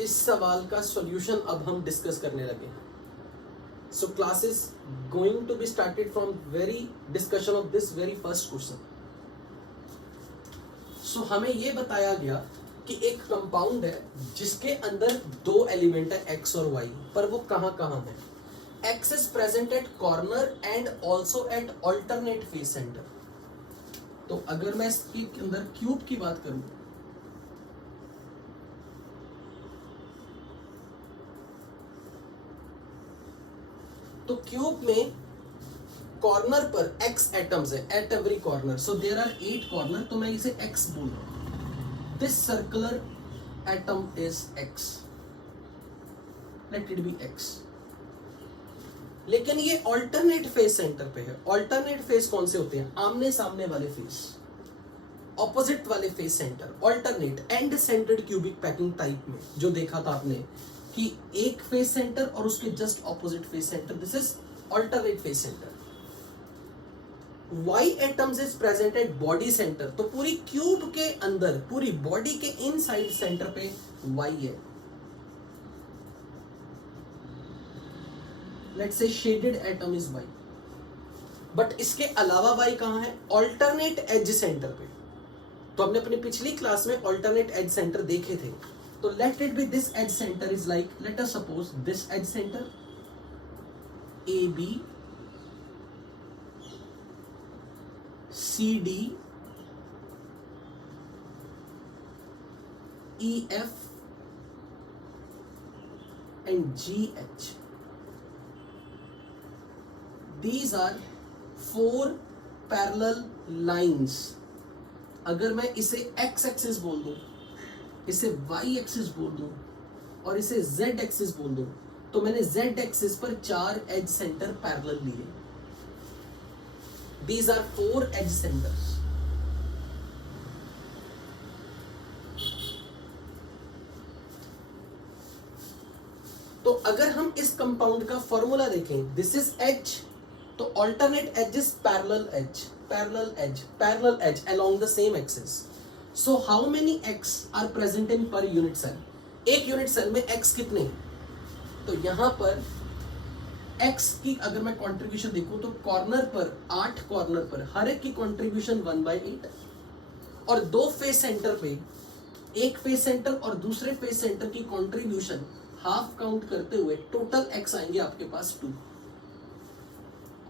इस सवाल का सॉल्यूशन अब हम डिस्कस करने लगे। So class is going to be started from very discussion of this very first question. So हमें यह बताया गया कि एक कंपाउंड है जिसके अंदर दो एलिमेंट है एक्स और वाई, पर वो कहां कहां है। X is present eight corner and also eight alternate face centre. तो अगर मैं इसके अंदर क्यूब की बात करूं, तो क्यूब में कॉर्नर पर एक्स एटम्स है at every corner, so there are 8 corner, तो मैं इसे एक्स बोल रहा हूं। This circular atom is X, let it be X. लेकिन ये ऑल्टरनेट फेस सेंटर पे है। ऑल्टरनेट फेस कौन से होते हैं? आमने सामने वाले फेस, ऑपोजिट वाले face centre. Alternate and centred cubic packing type में जो देखा था आपने कि एक फेस सेंटर और उसके just opposite face centre, this is alternate face centre. Y atoms is present at body centre, तो पूरी क्यूब के अंदर, पूरी बॉडी के इनसाइड सेंटर पे वाई है। Let's say shaded atom is Y, but इसके अलावा वाई कहां है? ऑल्टरनेट एज सेंटर पे। तो हमने अपनी पिछली क्लास में ऑल्टरनेट एज सेंटर देखे थे। तो let it be this edge centre is like, let us suppose this edge centre A B C D E F and G H. These are 4 parallel lines। अगर मैं इसे x axis बोल दूं, इसे y axis बोल दूं और इसे z एक्सिस बोल दूं, तो मैंने z एक्सिस पर 4 एज सेंटर पैरेलल लिए। These are 4 edge centres. तो अगर हम इस कंपाउंड का फॉर्मूला देखें, दिस इज एच, तो alternate edge is parallel edge, parallel edge, parallel edge along the same axis. So how many X are present in per unit cell? एक unit cell में X कितने? तो यहां पर x की अगर मैं कंट्रीब्यूशन देखूं तो कॉर्नर पर 8 कॉर्नर पर हर एक की कंट्रीब्यूशन 1/8, और 2 फेस सेंटर पे, एक फेस सेंटर और दूसरे फेस सेंटर की कंट्रीब्यूशन हाफ काउंट करते हुए टोटल एक्स आएंगे आपके पास 2।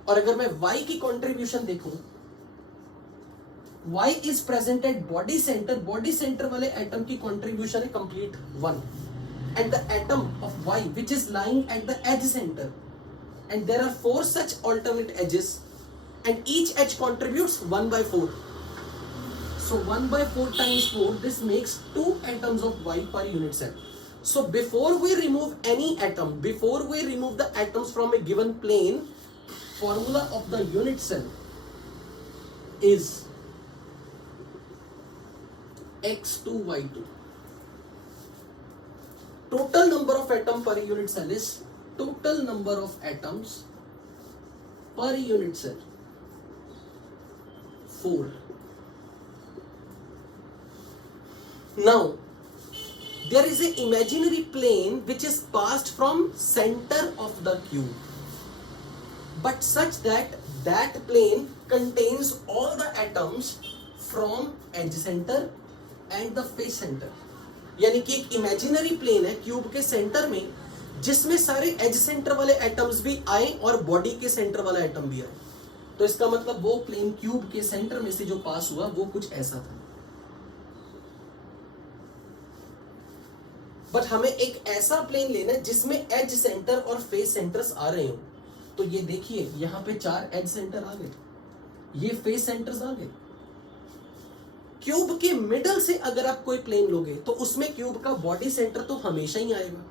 और अगर मैं y की कंट्रीब्यूशन देखूं, y is present at body centre, body centre वाले एटम की कंट्रीब्यूशन है complete 1, and the atom of y which is lying at the edge center, and there are 4 such alternate edges and each edge contributes 1/4. So 1/4 times 4, this makes 2 atoms of y per unit cell. So before we remove any atom, before we remove the atoms from a given plane, formula of the unit cell is x2 y2. Total number of atom per unit cell is total number of atoms per unit cell 4. Now there is an imaginary plane which is passed from center of the cube, but such that that plane contains all the atoms from edge center and the face center। यानी कि एक imaginary plane है cube के centre में जिसमें सारे as centre वाले atoms भी आए और बॉडी के सेंटर वाला एटम भी आए। तो इसका मतलब वो प्लेन क्यूब के सेंटर में से जो पास हुआ वो कुछ ऐसा था। बट हमें एक ऐसा प्लेन लेना है जिसमें एज सेंटर और फेस सेंटर्स आ रहे हो। तो ये देखिए यहां पे 4 एज सेंटर आ गए, ये फेस सेंटर्स आ गए। क्यूब के मिडल से अगर आप कोई प्लेन लोगे तो उसमें क्यूब का बॉडी सेंटर तो हमेशा ही आएगा।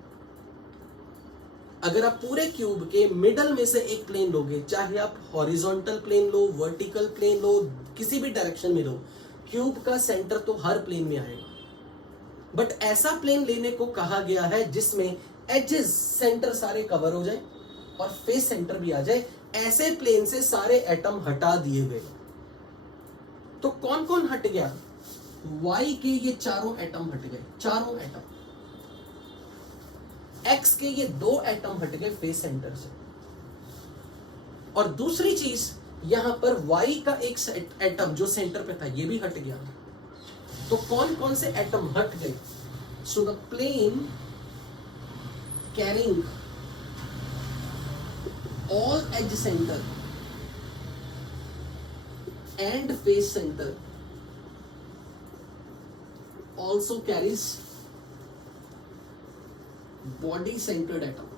अगर आप पूरे क्यूब के मिडल में से एक प्लेन लोगे, चाहे आप हॉरिजॉन्टल प्लेन लो, वर्टिकल प्लेन लो, किसी भी डायरेक्शन में लो, क्यूब का सेंटर तो हर प्लेन में आएगा। बट ऐसा प्लेन लेने को कहा गया है जिसमें एजेस सेंटर सारे कवर हो जाए और फेस सेंटर भी आ जाए। ऐसे प्लेन से सारे एटम हटा दिए गए। तो कौन कौन हट गया? Y के ये चारों एटम हट गए, चारों एटम। एक्स के ये 2 एटम हट गए फेस सेंटर से। और दूसरी चीज यहां पर वाई का एक एटम जो सेंटर पे था ये भी हट गया। तो कौन कौन से एटम हट गए? So the plane carrying all edge center and face center also carries body centered atom.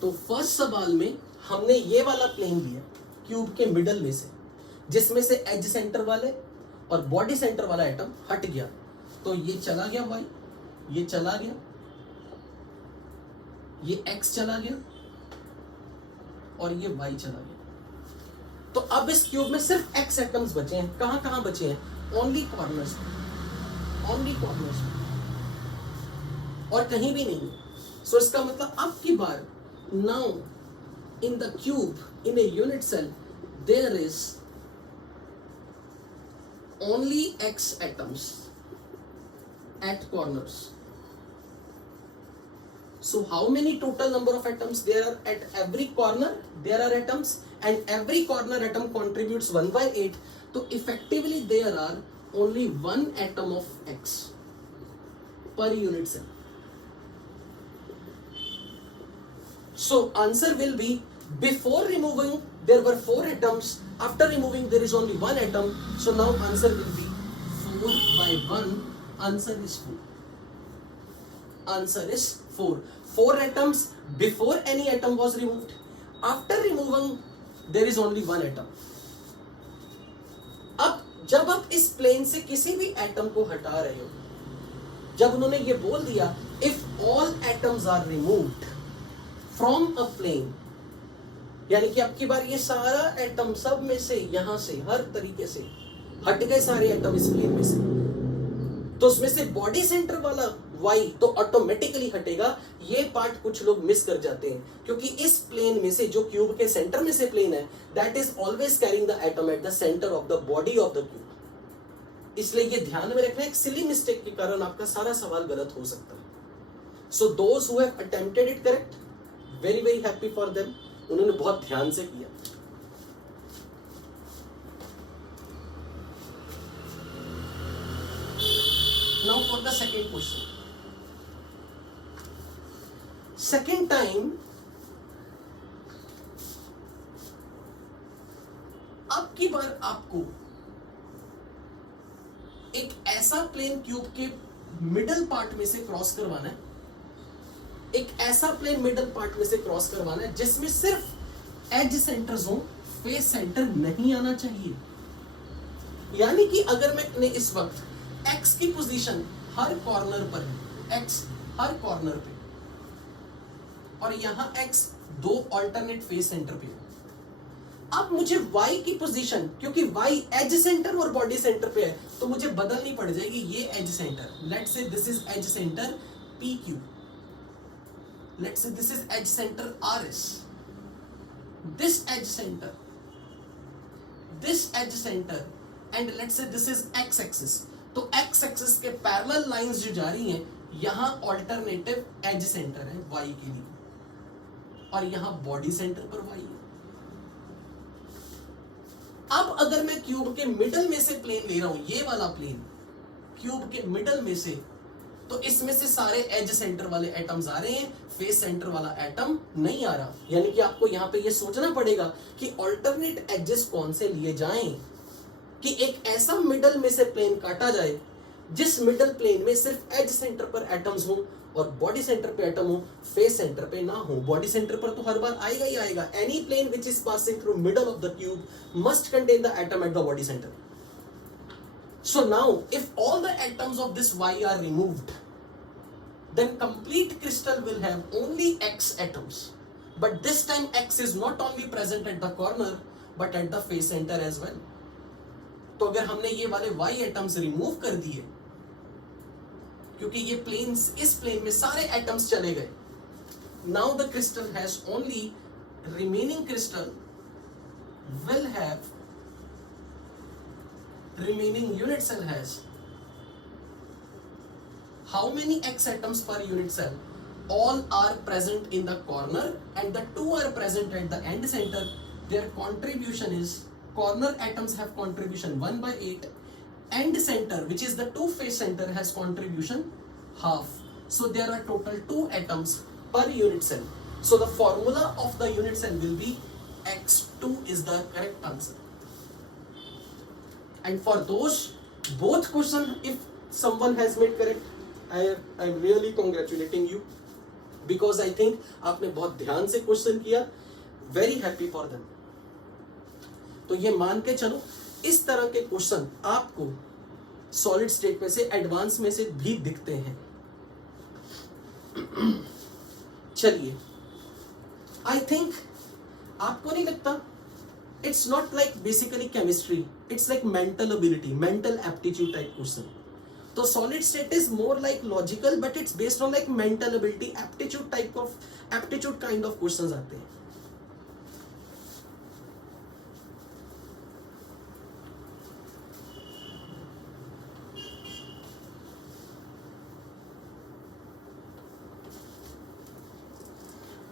तो फर्स्ट सवाल में हमने ये वाला प्लेन लिया क्यूब के मिडल में से, जिसमें से एज सेंटर वाले और बॉडी सेंटर वाला एटम हट गया। तो ये चला गया वाई, ये चला गया, ये x चला गया और ये y चला गया। तो अब इस क्यूब में सिर्फ x एटम्स बचे हैं। कहां कहां बचे हैं? ओनली कॉर्नर्स, ओनली कॉर्नर्स और कहीं भी नहीं। सो इसका मतलब अब की बार now in the cube in a unit cell there is only x atoms at corners. So how many total number of atoms there are at every corner? There are atoms and every corner atom contributes 1/8. So effectively there are only 1 atom of X per unit cell. So answer will be, before removing there were 4 atoms, after removing there is only 1 atom. So now answer will be 4/1. Answer is 4. Answer is 4. 4 atoms before any atom was removed. After removing, there is only 1 atom. अब जब आप इस plane से किसी भी atom को हटा रहे हो, जब उन्होंने ये बोल दिया if all atoms are removed from a plane, यानी कि अब की बार ये सारा एटम सब में से यहां से हर तरीके से हट गए सारे एटम इस प्लेन में से, तो उसमें से बॉडी सेंटर वाला y तो ऑटोमेटिकली हटेगा। ये पार्ट कुछ लोग मिस कर जाते हैं, क्योंकि इस प्लेन में से जो क्यूब के सेंटर में से प्लेन है, that is always carrying the atom at the centre of the body of the cube. इसलिए ये ध्यान में रखना, एक सिली मिस्टेक के कारण आपका सारा सवाल गलत हो सकता है। So those who have attempted it correct, very very happy for them, उन्होंने बहुत ध्यान से किया। Now for the second question. Second time, अब की बार आपको एक ऐसा प्लेन क्यूब के मिडल पार्ट में से क्रॉस करवाना है, एक ऐसा प्लेन मिडल पार्ट में से क्रॉस करवाना है जिसमें सिर्फ एज सेंटर्स हो, फेस सेंटर नहीं आना चाहिए। यानी कि अगर मैंने इस वक्त x की पोजीशन हर कॉर्नर पर है, x हर कॉर्नर पे, और यहां x 2 अल्टरनेट फेस सेंटर पे हो। अब मुझे y की पोजीशन, क्योंकि y एज सेंटर और बॉडी सेंटर पे है, तो मुझे बदलनी पड़ जाएगी। ये edge centre, let's say this is edge centre PQ, let's say this is edge centre RS, this edge centre, this edge centre, and let's say this is x axis. तो x axis के parallel lines जो जा रही हैं, यहां alternative edge centre है y के लिए, और यहां बॉडी सेंटर पर y है। अब अगर मैं क्यूब के मिडल में से प्लेन ले रहा हूं, ये वाला प्लेन क्यूब के मिडल में से, तो इसमें से सारे एज सेंटर वाले एटम्स आ रहे हैं, फेस सेंटर वाला एटम नहीं आ रहा। यानी कि आपको यहां पे ये सोचना पड़ेगा कि ऑल्टरनेट एजेस कौन से लिए जाएं, कि एक ऐसा मिडल में से प्लेन काटा जाए जिस मिडल प्लेन में सिर्फ एज सेंटर पर एटम्स हो और बॉडी सेंटर पे एटम हो, फेस सेंटर पे ना हो। बॉडी सेंटर पर तो हर बार आएगा ही आएगा। Any plane which is passing through middle of the cube must contain the atom at the body centre. So now if all the atoms of this Y are removed, then complete crystal will have only X atoms. But this time X is not only present at the corner but at the face center as well. तो अगर हमने ये वाले Y atoms remove कर दिए, क्योंकि ये planes, इस प्लेन में सारे एटम्स चले गए, now the crystal has only, remaining crystal will have, remaining unit cell has how many X atoms per unit cell? All are present in the corner and the 2 are present at the end center. Their contribution is, corner atoms have contribution 1/8, end center which is the 2-phase center has contribution half. So there are total 2 atoms per unit cell. So the formula of the unit cell will be X2 is the correct answer. And for those both question, if someone has made correct, I'm really congratulating you, because I think आपने बहुत ध्यान से question किया. Very happy for them. तो ये मान के चलो इस तरह के क्वेश्चन आपको सॉलिड स्टेट में से, एडवांस में से भी दिखते हैं. चलिए, आई थिंक आपको नहीं लगता it's not like basically chemistry, it's like mental ability, mental aptitude type question. तो solid state is more like logical, but it's based on like mental ability, aptitude type of, aptitude kind of questions आते हैं.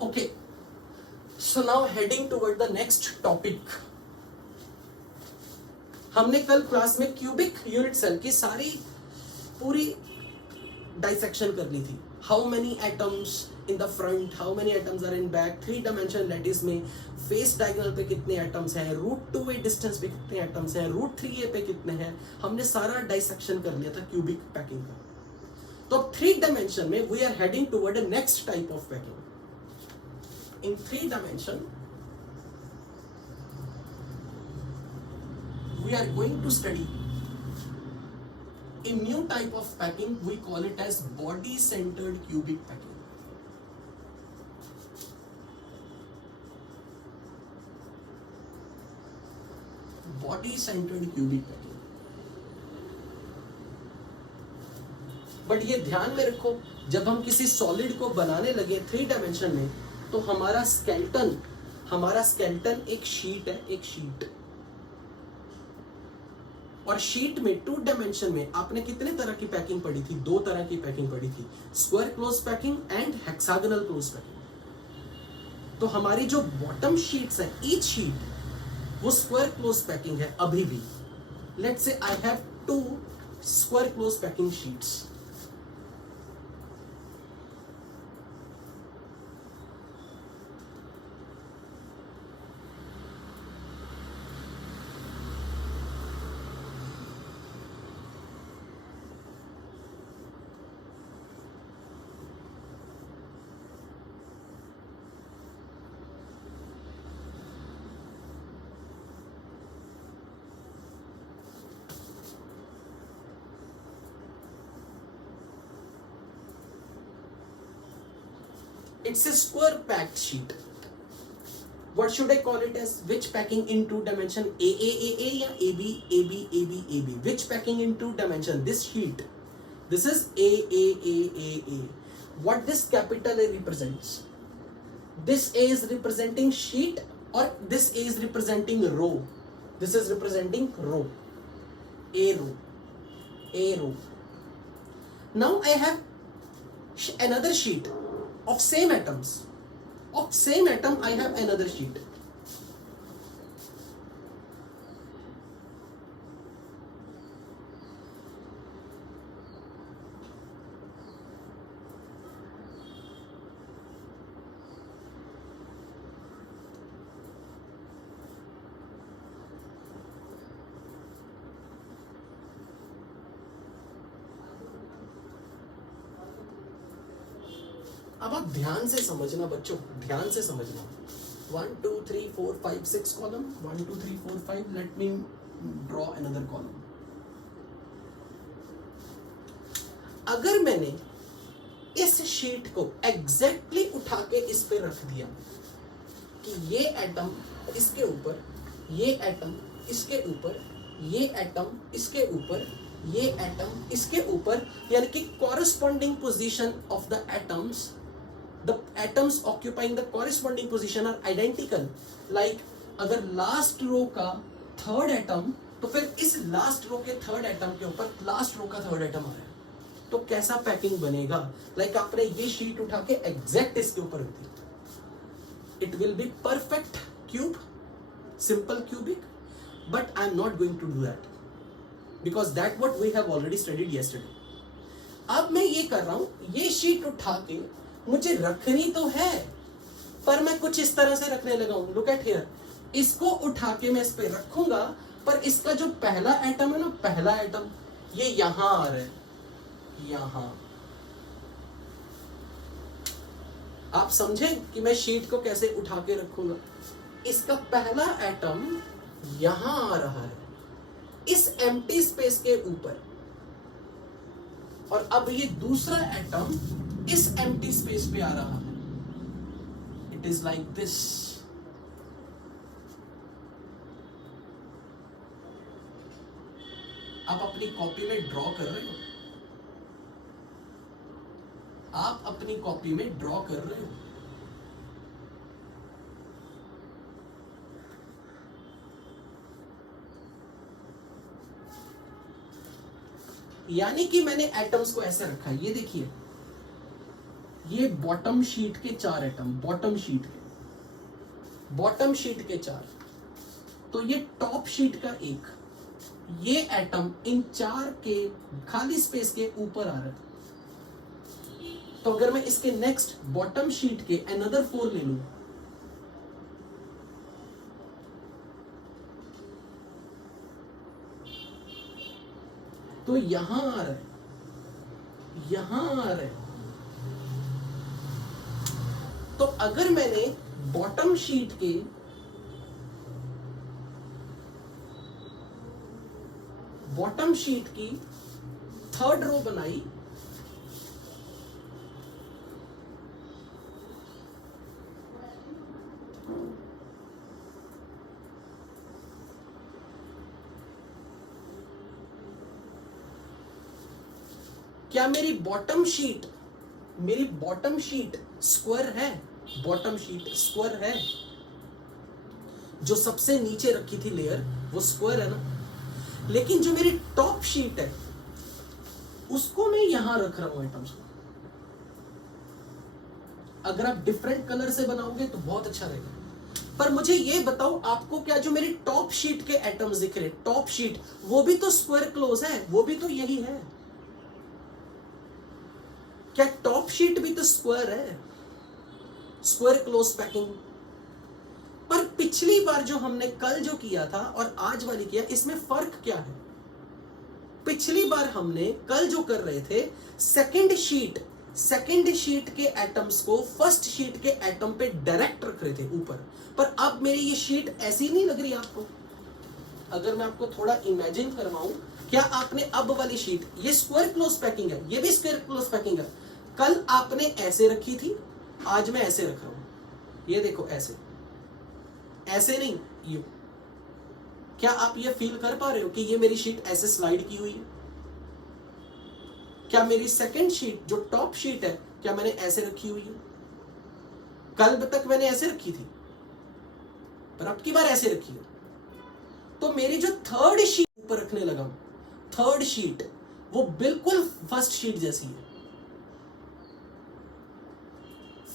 Okay, so now heading toward the next topic. हमने कल class में cubic unit cell की सारी पूरी dissection कर ली थी. How many atoms in the front, how many atoms are in back, 3 dimensional lattice में फेस डायगोनल पे कितने एटम्स हैं, √2a डिस्टेंस पे कितने एटम्स हैं, √3a पे कितने हैं. हमने सारा डाइसेक्शन कर लिया था क्यूबिक पैकिंग का. तो अब 3 डायमेंशन में we are heading toward the next type of packing. In 3 dimension, we are going to study a new type of packing. We call it as body-centered cubic packing. Body-centered cubic packing. But ये ध्यान में रखो, जब हम किसी solid को बनाने लगे 3 डायमेंशन में, तो हमारा स्केल्टन एक शीट है, एक शीट. और शीट में 2 डायमेंशन में आपने कितने तरह की पैकिंग पढ़ी थी? 2 तरह की पैकिंग पढ़ी थी, square close packing and hexagonal close packing. तो हमारी जो बॉटम शीट्स है, ईच शीट वो स्क्वायर क्लोज पैकिंग है अभी भी. Let's say I have 2 square close packing sheets. It's a square packed sheet. What should I call it as? Which packing in 2 dimension? AAAA या AB AB AB AB? Which packing in 2 dimension? This sheet. This is AAAAA. What this capital A represents? This A is representing sheet or this A is representing row? This is representing row. A row. A row. Now I have another sheet of same atoms. Of same atom I have another sheet. अब आप ध्यान से समझना बच्चों, ध्यान से समझना. 1 2 3 4 5 6 column, 1 2 3 4 5. Let me draw another column. अगर मैंने इस शीट को एग्जैक्टली उठा के इस पे रख दिया कि ये एटम इसके ऊपर, ये एटम इसके ऊपर, ये एटम इसके ऊपर, ये एटम इसके ऊपर, यानी कि corresponding position of the atoms, the atoms occupying the corresponding position are identical. Like अगर लास्ट रो का थर्ड एटम, तो फिर इस लास्ट रो के थर्ड एटम के ऊपर लास्ट रो का थर्ड एटम आ रहा है. तो कैसा पैकिंग बनेगा? लाइक आपने ये शीट उठा के एग्जैक्ट इसके ऊपर रख दी, it will be perfect cube, simple cubic, but I am not going to do that because that what we have already studied yesterday. अब मैं ये कर रहा हूं, ये शीट उठा के मुझे रखनी तो है, पर मैं कुछ इस तरह से रखने लगा हूं. लुक एट हियर, इसको उठा के मैं इस पे रखूंगा, पर इसका जो पहला एटम है ना, पहला एटम ये यहां आ रहा है, यहां. आप समझे कि मैं शीट को कैसे उठा के रखूंगा? इसका पहला एटम यहां आ रहा है इस एम्प्टी स्पेस के ऊपर, और अब ये दूसरा एटम इस एम्प्टी स्पेस पे आ रहा है. It is like this. आप अपनी कॉपी में ड्रॉ कर रहे हो, आप अपनी कॉपी में ड्रॉ कर रहे हो. यानी कि मैंने एटम्स को ऐसे रखा है. ये देखिए, ये बॉटम शीट के 4 एटम, बॉटम शीट के 4, तो ये टॉप शीट का 1, ये एटम इन 4 के खाली स्पेस के ऊपर आ रहा है. तो अगर मैं इसके नेक्स्ट बॉटम शीट के अनदर 4 ले लूं, तो यहां आ रहा है, यहां आ रहा है. तो अगर मैंने बॉटम शीट के की 3rd रो बनाई, क्या मेरी बॉटम शीट स्क्वायर है? बॉटम शीट स्क्वायर है. जो सबसे नीचे रखी थी लेयर वो स्क्वायर है ना. लेकिन जो मेरी टॉप शीट है उसको मैं यहां रख रहा हूं एटम्स को. अगर आप डिफरेंट कलर से बनाओगे तो बहुत अच्छा रहेगा. पर मुझे ये बताओ, आपको क्या जो मेरी टॉप शीट के एटम्स दिख रहे, टॉप शीट, वो भी तो स्क्वायर क्लोज है, वो भी तो यही है. क्या टॉप शीट भी तो स्क्वायर है, स्क्वायर क्लोज पैकिंग. पर पिछली बार जो हमने कल जो किया था और आज वाली किया, इसमें फर्क क्या है? पिछली बार हमने कल जो कर रहे थे, सेकंड शीट के एटम्स को फर्स्ट शीट के एटम पे डायरेक्ट रख रहे थे ऊपर. पर अब मेरी ये शीट ऐसी नहीं लग रही आपको? अगर मैं आपको थोड़ा इमेजिन करवाऊं, क्या आपने अब वाली शीट, ये स्क्वायर क्लोज पैकिंग है, ये भी स्क्वायर क्लोज पैकिंग है. कल आपने ऐसे रखी थी, आज मैं ऐसे रख रहा हूं. ये देखो, ऐसे नहीं, यू. क्या आप ये फील कर पा रहे हो कि ये मेरी शीट ऐसे स्लाइड की हुई है? क्या मेरी सेकंड शीट जो टॉप शीट है, क्या मैंने ऐसे रखी हुई है? कल तक मैंने ऐसे रखी थी, पर अब की बार ऐसे रखी है. तो मेरी जो थर्ड शीट ऊपर रखने लगा हूं, थर्ड शीट वो बिल्कुल फर्स्ट शीट जैसी है.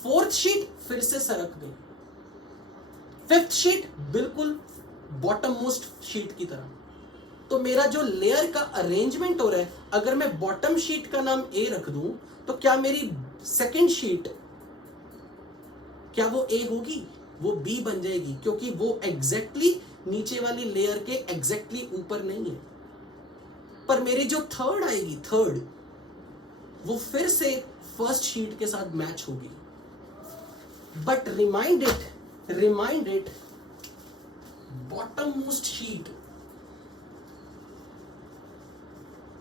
फोर्थ शीट फिर से सरक गई. फिफ्थ शीट बिल्कुल बॉटम मोस्ट शीट की तरह. तो मेरा जो लेयर का अरेंजमेंट हो रहा है, अगर मैं बॉटम शीट का नाम ए रख दूं, तो क्या मेरी सेकंड शीट, क्या वो ए होगी? वो बी बन जाएगी, क्योंकि वो एग्जैक्टली नीचे वाली लेयर के एग्जैक्टली ऊपर नहीं है. पर मेरी जो थर्ड आएगी, थर्ड, वो फिर से फर्स्ट शीट के साथ मैच होगी. But remind it, bottom most sheet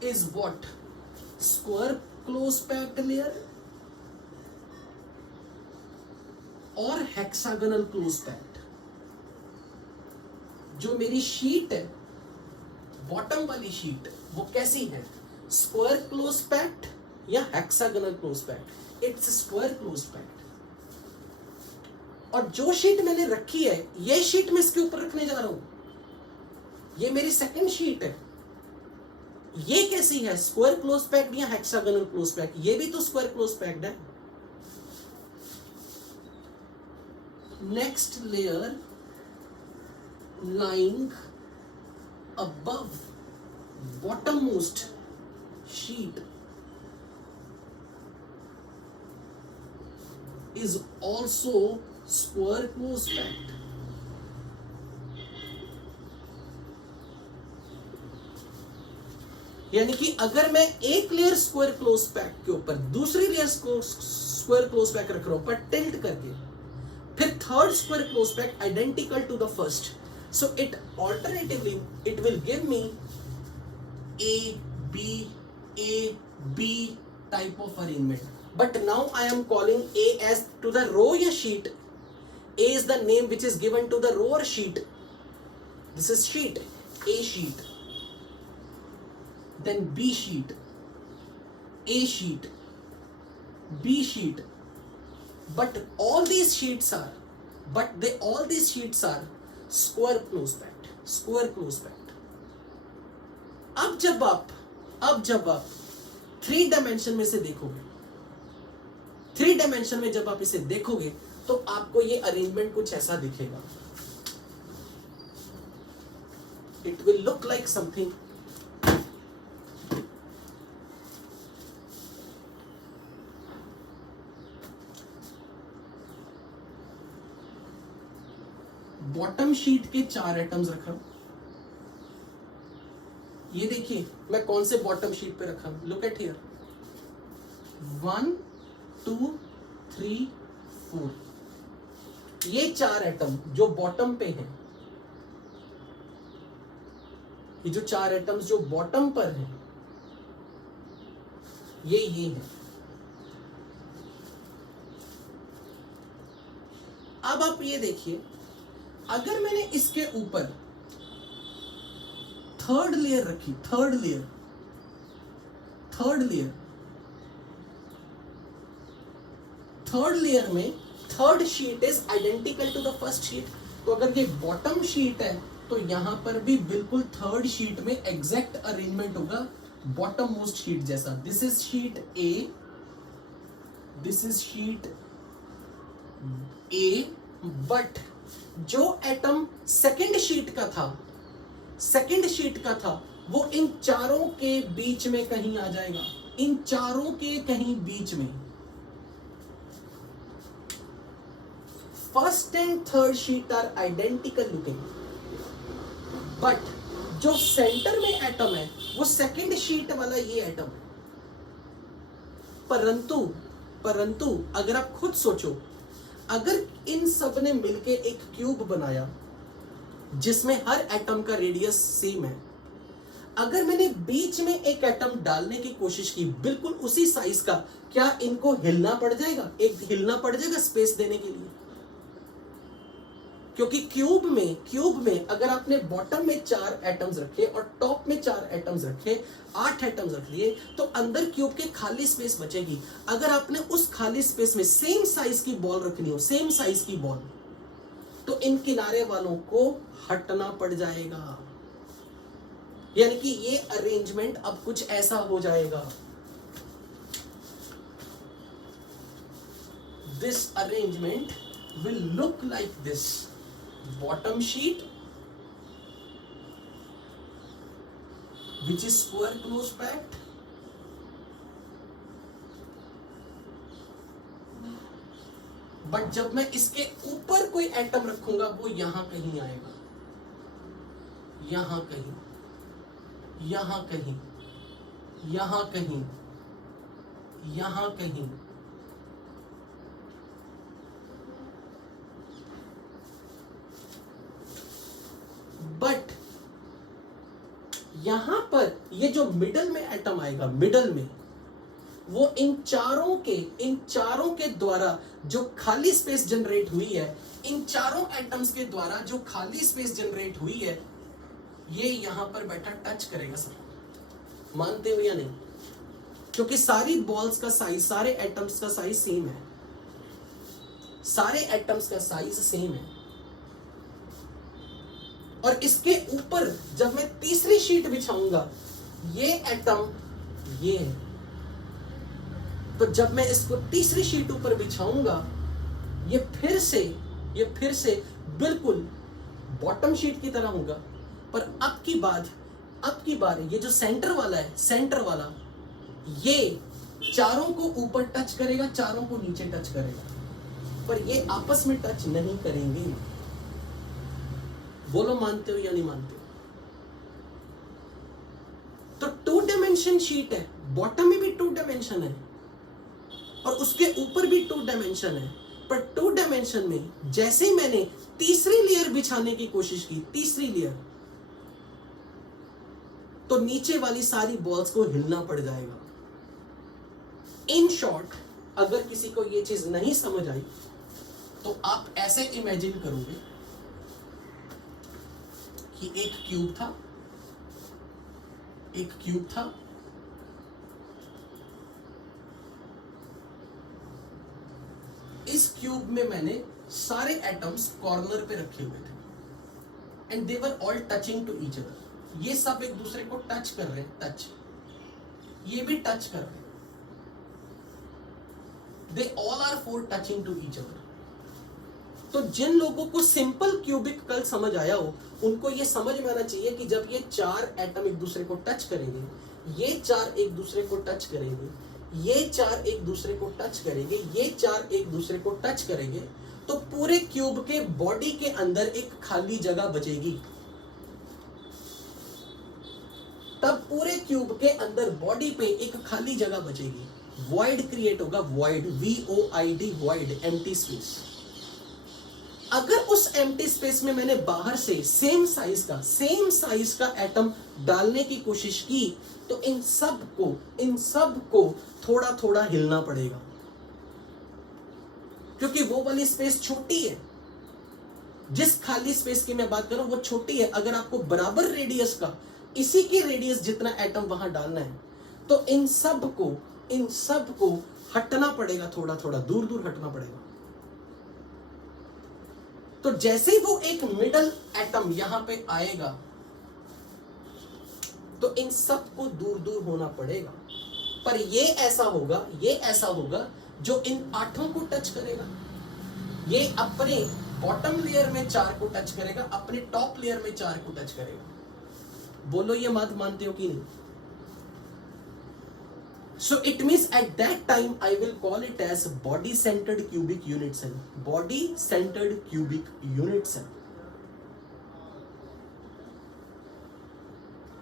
is what? Square close packed layer और hexagonal close packed. जो मेरी शीट है, बॉटम वाली शीट, वो कैसी है? स्क्वायर क्लोज पैक्ड या hexagonal close packed? Its square close packed. और जो शीट मैंने रखी है, ये शीट मैं इसके ऊपर रखने जा रहा हूं. ये मेरी सेकंड शीट है. ये कैसी है, स्क्वायर क्लोज पैक्ड या हेक्सागोनल क्लोज पैक्ड? ये भी तो स्क्वायर क्लोज पैक्ड है. Next layer lying above bottommost sheet is also square close packed. यानी कि अगर मैं एक लेयर स्क्वायर क्लोज पैक के ऊपर दूसरी लेयर स्क्वायर क्लोज पैक रख रहा हूं पर टिल्ट करके, फिर third square close pack identical to the first, so it alternatively it will give me a b type of arrangement, but now I am calling a as to the row या sheet. A is the name which is given to the row or sheet. This is sheet, A sheet, then B sheet, A sheet, B sheet, but all these sheets are square close packed, square close packed. अब जब आप 3 dimension में से देखोगे, 3 dimension में जब आप इसे देखोगे तो आपको ये अरेंजमेंट कुछ ऐसा दिखेगा. It will look like something. Bottom sheet के 4 एटम्स रखा. ये देखिए मैं कौन से बॉटम शीट पे रखा. Look at here, 1 2 3 4. ये 4 एटम जो बॉटम पे हैं, ये जो 4 एटम्स जो बॉटम पर हैं, ये हैं. अब आप ये देखिए, अगर मैंने इसके ऊपर थर्ड लेयर रखी, थर्ड लेयर में third sheet is identical to the first sheet. तो अगर ये बॉटम शीट है तो यहां पर भी बिल्कुल थर्ड शीट में एग्जैक्ट अरेंजमेंट होगा बॉटम मोस्ट शीट जैसा. This is sheet A, this is sheet A, but जो एटम सेकंड शीट का था वो इन चारों के बीच में कहीं आ जाएगा, इन चारों के कहीं बीच में. First and third sheet are identical looking, but जो सेंटर में एटम है वो सेकंड शीट वाला ये एटम है. परंतु अगर आप खुद सोचो, अगर इन सब ने मिलके एक क्यूब बनाया जिसमें हर एटम का रेडियस सेम है, अगर मैंने बीच में एक एटम डालने की कोशिश की बिल्कुल उसी साइज का, क्या इनको हिलना पड़ जाएगा? एक हिलना पड़ जाएगा स्पेस देने के लिए. क्योंकि क्यूब में अगर आपने बॉटम में 4 एटम्स रखे और टॉप में 4 एटम्स रखे, 8 एटम्स रख लिए, तो अंदर क्यूब के खाली स्पेस बचेगी. अगर आपने उस खाली स्पेस में सेम साइज की बॉल रखनी हो, सेम साइज की बॉल, तो इन किनारे वालों को हटना पड़ जाएगा. यानी कि ये अरेंजमेंट अब कुछ ऐसा हो जाएगा. This arrangement will look like this. Bottom sheet which is square close packed, but जब मैं इसके ऊपर कोई एटम रखूंगा वो यहां कहीं आएगा, यहां कहीं, यहां कहीं, यहां कहीं, यहां कहीं. बट यहां पर ये जो मिडल में एटम आएगा, मिडल में, वो इन चारों के द्वारा जो खाली स्पेस जनरेट हुई है, इन चारों एटम्स के द्वारा जो खाली स्पेस जनरेट हुई है, ये यहां पर बैठा टच करेगा. सब मानते हो या नहीं? क्योंकि सारी बॉल्स का साइज, सारे एटम्स का साइज सेम है, सारे एटम्स का साइज सेम है. और इसके ऊपर जब मैं तीसरी शीट बिछाऊंगा ये एटम ये है। तो जब मैं इसको तीसरी शीट ऊपर बिछाऊंगा, ये फिर से बिल्कुल बॉटम शीट की तरह होगा, पर अब की बार ये जो सेंटर वाला है, सेंटर वाला ये चारों को ऊपर टच करेगा, चारों को नीचे टच करेगा, पर ये आपस में टच नहीं करेंगे। बोलो मानते हो या नहीं मानते हो? तो 2 डायमेंशन शीट है, बॉटम में भी 2 डायमेंशन है और उसके ऊपर भी 2 डायमेंशन है, पर 2 डायमेंशन में जैसे ही मैंने तीसरी लेयर बिछाने की कोशिश की, तीसरी लेयर, तो नीचे वाली सारी बॉल्स को हिलना पड़ जाएगा। इन शॉर्ट, अगर किसी को ये चीज नहीं समझ आई तो आप ऐसे इमेजिन करोगे कि एक क्यूब था, इस क्यूब में मैंने सारे एटम्स कॉर्नर पे रखे हुए थे and they were all touching to each other. ये सब एक दूसरे को टच कर रहे हैं, टच, ये भी टच कर रहे हैं, they all are four touching to each other. तो जिन लोगों को सिंपल क्यूबिक कल समझ आया हो, उनको ये समझ में आना चाहिए कि जब ये 4 एटम एक दूसरे को टच करेंगे, ये 4 एक दूसरे को टच करेंगे, ये 4 एक दूसरे को टच करेंगे, ये 4 एक दूसरे को टच करेंगे, तो पूरे क्यूब के बॉडी के अंदर एक खाली जगह बचेगी। तब पूरे क्यूब के अंदर बॉडी पे एक खाली जगह बचेगी, वॉइड क्रिएट होगा, void, VOID, void, empty space. अगर उस एम्प्टी स्पेस में मैंने बाहर से सेम साइज का एटम डालने की कोशिश की, तो इन सब को थोड़ा थोड़ा हिलना पड़ेगा, क्योंकि वो वाली स्पेस छोटी है। जिस खाली स्पेस की मैं बात कर रहा हूं वो छोटी है। अगर आपको बराबर रेडियस का, इसी के रेडियस जितना एटम वहां डालना है, तो इन सब को हटना पड़ेगा, थोड़ा थोड़ा दूर दूर हटना पड़ेगा। तो जैसे ही वो एक मिडल एटम यहां पे आएगा, तो इन सब को दूर दूर होना पड़ेगा। पर ये ऐसा होगा जो इन 8 को टच करेगा। ये अपने बॉटम लेयर में 4 को टच करेगा, अपने टॉप लेयर में 4 को टच करेगा। बोलो ये बात मानते हो कि नहीं? So it means at that time I will call it as body centered cubic unit cell. Body centered cubic unit cell.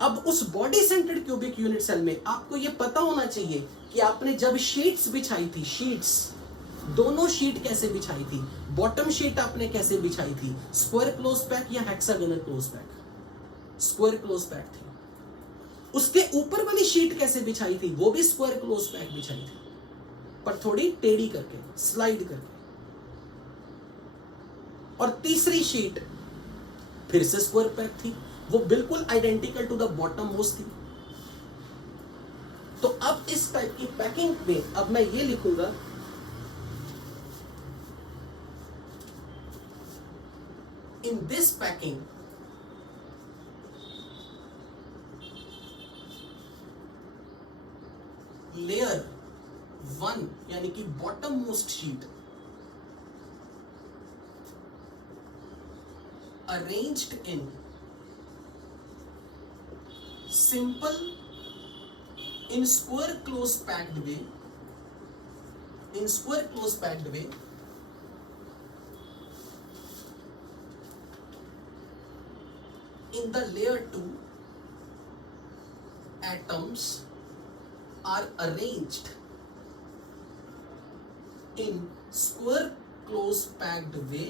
अब उस body centred cubic unit cell में आपको यह पता होना चाहिए कि आपने जब शीट्स बिछाई थी, शीट्स, दोनों शीट कैसे बिछाई थी। बॉटम शीट आपने कैसे बिछाई थी, स्क्वायर क्लोज पैक या hexagonal close pack? Square close pack थी। उसके ऊपर वाली शीट कैसे बिछाई थी, वो भी स्क्वायर क्लोज पैक बिछाई थी, पर थोड़ी टेढ़ी करके, स्लाइड करके। और तीसरी शीट फिर से स्क्वायर पैक थी, वो बिल्कुल identical to the bottom most थी। तो अब इस टाइप की पैकिंग में अब मैं ये लिखूंगा, इन दिस पैकिंग लेयर 1 यानी कि bottom most sheet arranged in simple in square close packed way, in the layer 2 atoms are arranged in square close packed way,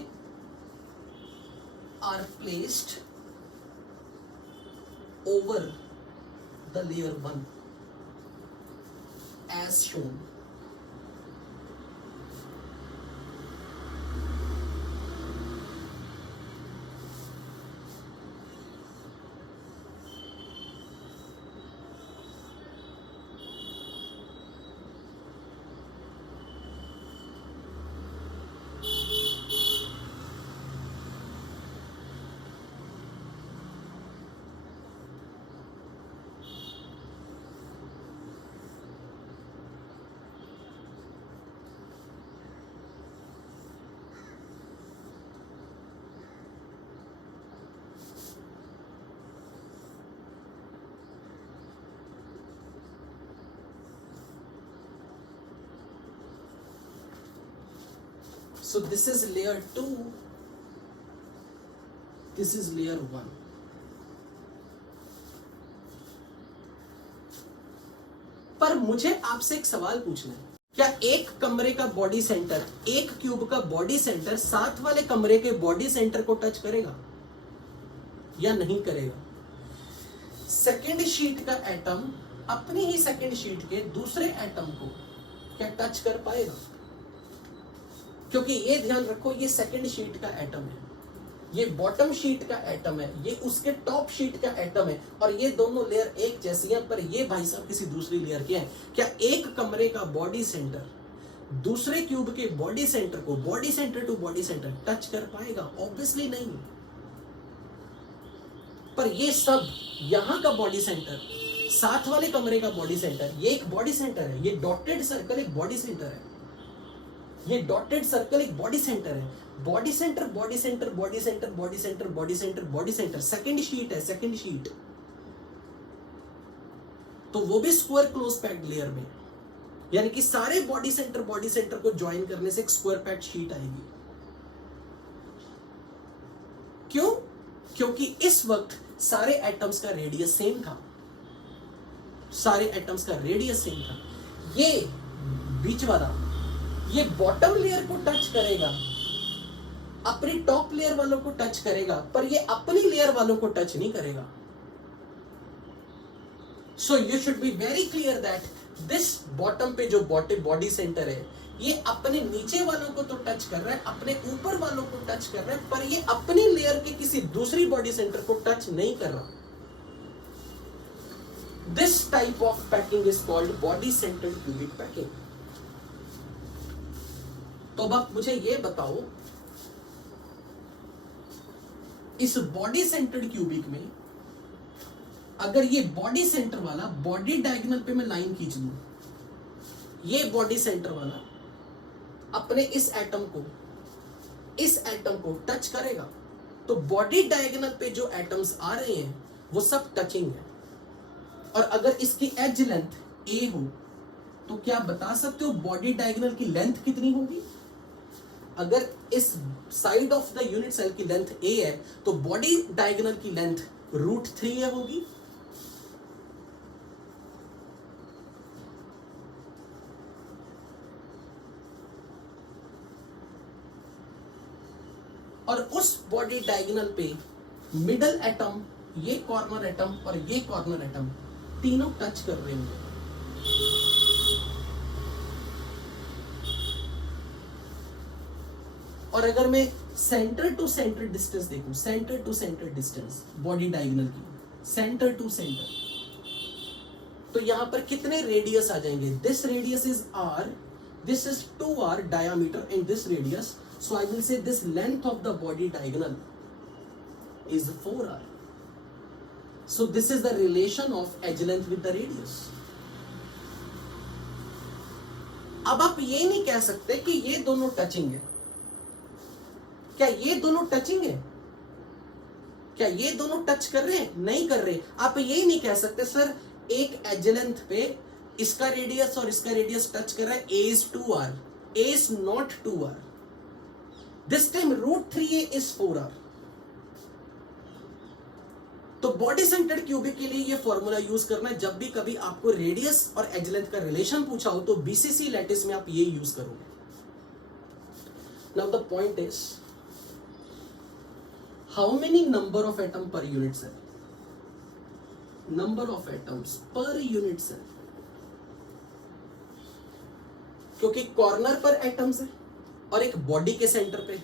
are placed over the layer 1 as shown. So this is layer 2, this is layer 1. पर मुझे आपसे एक सवाल पूछना है, क्या एक कमरे का बॉडी सेंटर, एक क्यूब का बॉडी सेंटर साथ वाले कमरे के बॉडी सेंटर को टच करेगा या नहीं करेगा? सेकेंड शीट का एटम अपनी ही सेकेंड शीट के दूसरे एटम को क्या टच कर पाएगा? क्योंकि ये ध्यान रखो, ये सेकेंड शीट का एटम है, ये बॉटम शीट का एटम है, ये उसके टॉप शीट का एटम है, और ये दोनों लेयर एक जैसी हैं, पर ये भाई साहब किसी दूसरी लेयर के हैं। क्या एक कमरे का बॉडी सेंटर दूसरे क्यूब के बॉडी सेंटर को, body centre to body centre, touch कर पाएगा? ऑब्वियसली नहीं। पर ये सब, यहां का बॉडी सेंटर, साथ वाले कमरे का बॉडी सेंटर, ये एक बॉडी सेंटर है, ये डॉटेड सर्कल एक बॉडी सेंटर है, ये डॉटेड सर्कल एक बॉडी सेंटर है। Body centre, body centre, body centre, body centre, body centre, body centre, second sheet है, सेकंड शीट, तो वो भी स्क्वायर क्लोज पैक्ड लेयर में, यानी कि सारे बॉडी सेंटर को ज्वाइन करने से एक स्क्वायर पैक्ड शीट आएगी। क्यों? क्योंकि इस वक्त सारे एटम्स का रेडियस सेम था, सारे एटम्स का रेडियस सेम था। ये बीच वाला, ये बॉटम लेयर को टच करेगा, अपनी टॉप लेयर वालों को टच करेगा, पर ये अपनी लेयर वालों को टच नहीं करेगा। So you should be very clear that this bottom पे जो बॉडी सेंटर है, ये अपने नीचे वालों को तो टच कर रहा है, अपने ऊपर वालों को टच कर रहा है, पर ये अपनी लेयर के किसी दूसरी बॉडी सेंटर को टच नहीं कर रहा। This type of packing is called body centered cubic packing. तो अब आप मुझे ये बताओ, इस बॉडी सेंटर्ड क्यूबिक में अगर ये बॉडी सेंटर वाला बॉडी डायगोनल पे मैं लाइन खींच दूं, ये बॉडी सेंटर वाला अपने इस एटम को टच करेगा, तो बॉडी डायगोनल पे जो एटम्स आ रहे हैं वो सब टचिंग है। और अगर इसकी एज लेंथ ए हो तो क्या बता सकते हो बॉडी डायगोनल की लेंथ कितनी होगी? अगर इस side of the unit cell की लेंथ ए है तो बॉडी डायगोनल की लेंथ √3 होगी। और उस बॉडी डायगोनल पे मिडल एटम, ये कॉर्नर एटम और ये कॉर्नर एटम तीनों टच कर रहे होंगे। और अगर मैं सेंटर टू सेंटर डिस्टेंस देखूं, centre to centre distance body diagonal की, सेंटर टू सेंटर, तो यहां पर कितने रेडियस आ जाएंगे? This radius is r, this is 2r diameter in this radius, so I will say this length of the body diagonal is 4r. So this is the relation of edge length with the radius. अब आप ये नहीं कह सकते कि ये दोनों touching है। क्या ये दोनों टचिंग है? क्या ये दोनों टच कर रहे हैं? नहीं कर रहे। आप ये नहीं कह सकते सर एक एज लेंथ पे इसका रेडियस और इसका रेडियस टच कर रहा है, a is 2r, a is not 2r, this time √3a is 4r। तो बॉडी सेंटर्ड क्यूबिक के लिए ये फॉर्मूला यूज करना है। जब भी कभी आपको रेडियस और एज लेंथ का रिलेशन पूछा हो तो बीसीसी लैटिस में आप ये यूज करोगे। Now the point is how many number of atom per unit cell, number of atoms per unit cell, क्योंकि कॉर्नर पर एटम्स है और एक बॉडी के सेंटर पे,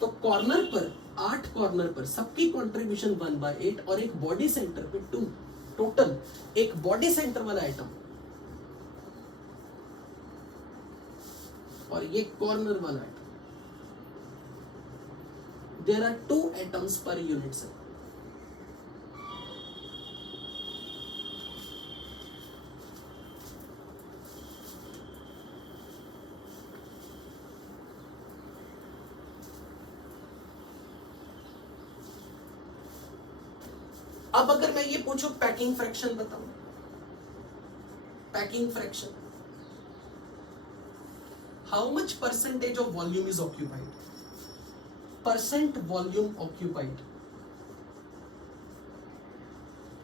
तो कॉर्नर पर 8 कॉर्नर पर सबकी कंट्रीब्यूशन 1/8 और एक बॉडी सेंटर पे 2, टोटल एक बॉडी सेंटर वाला एटम और ये कॉर्नर वाला atom, there are 2 atoms per unit cell. अब अगर मैं ये पूछूं पैकिंग फ्रैक्शन बताऊं, packing fraction, how much percentage of volume is occupied, percent volume occupied.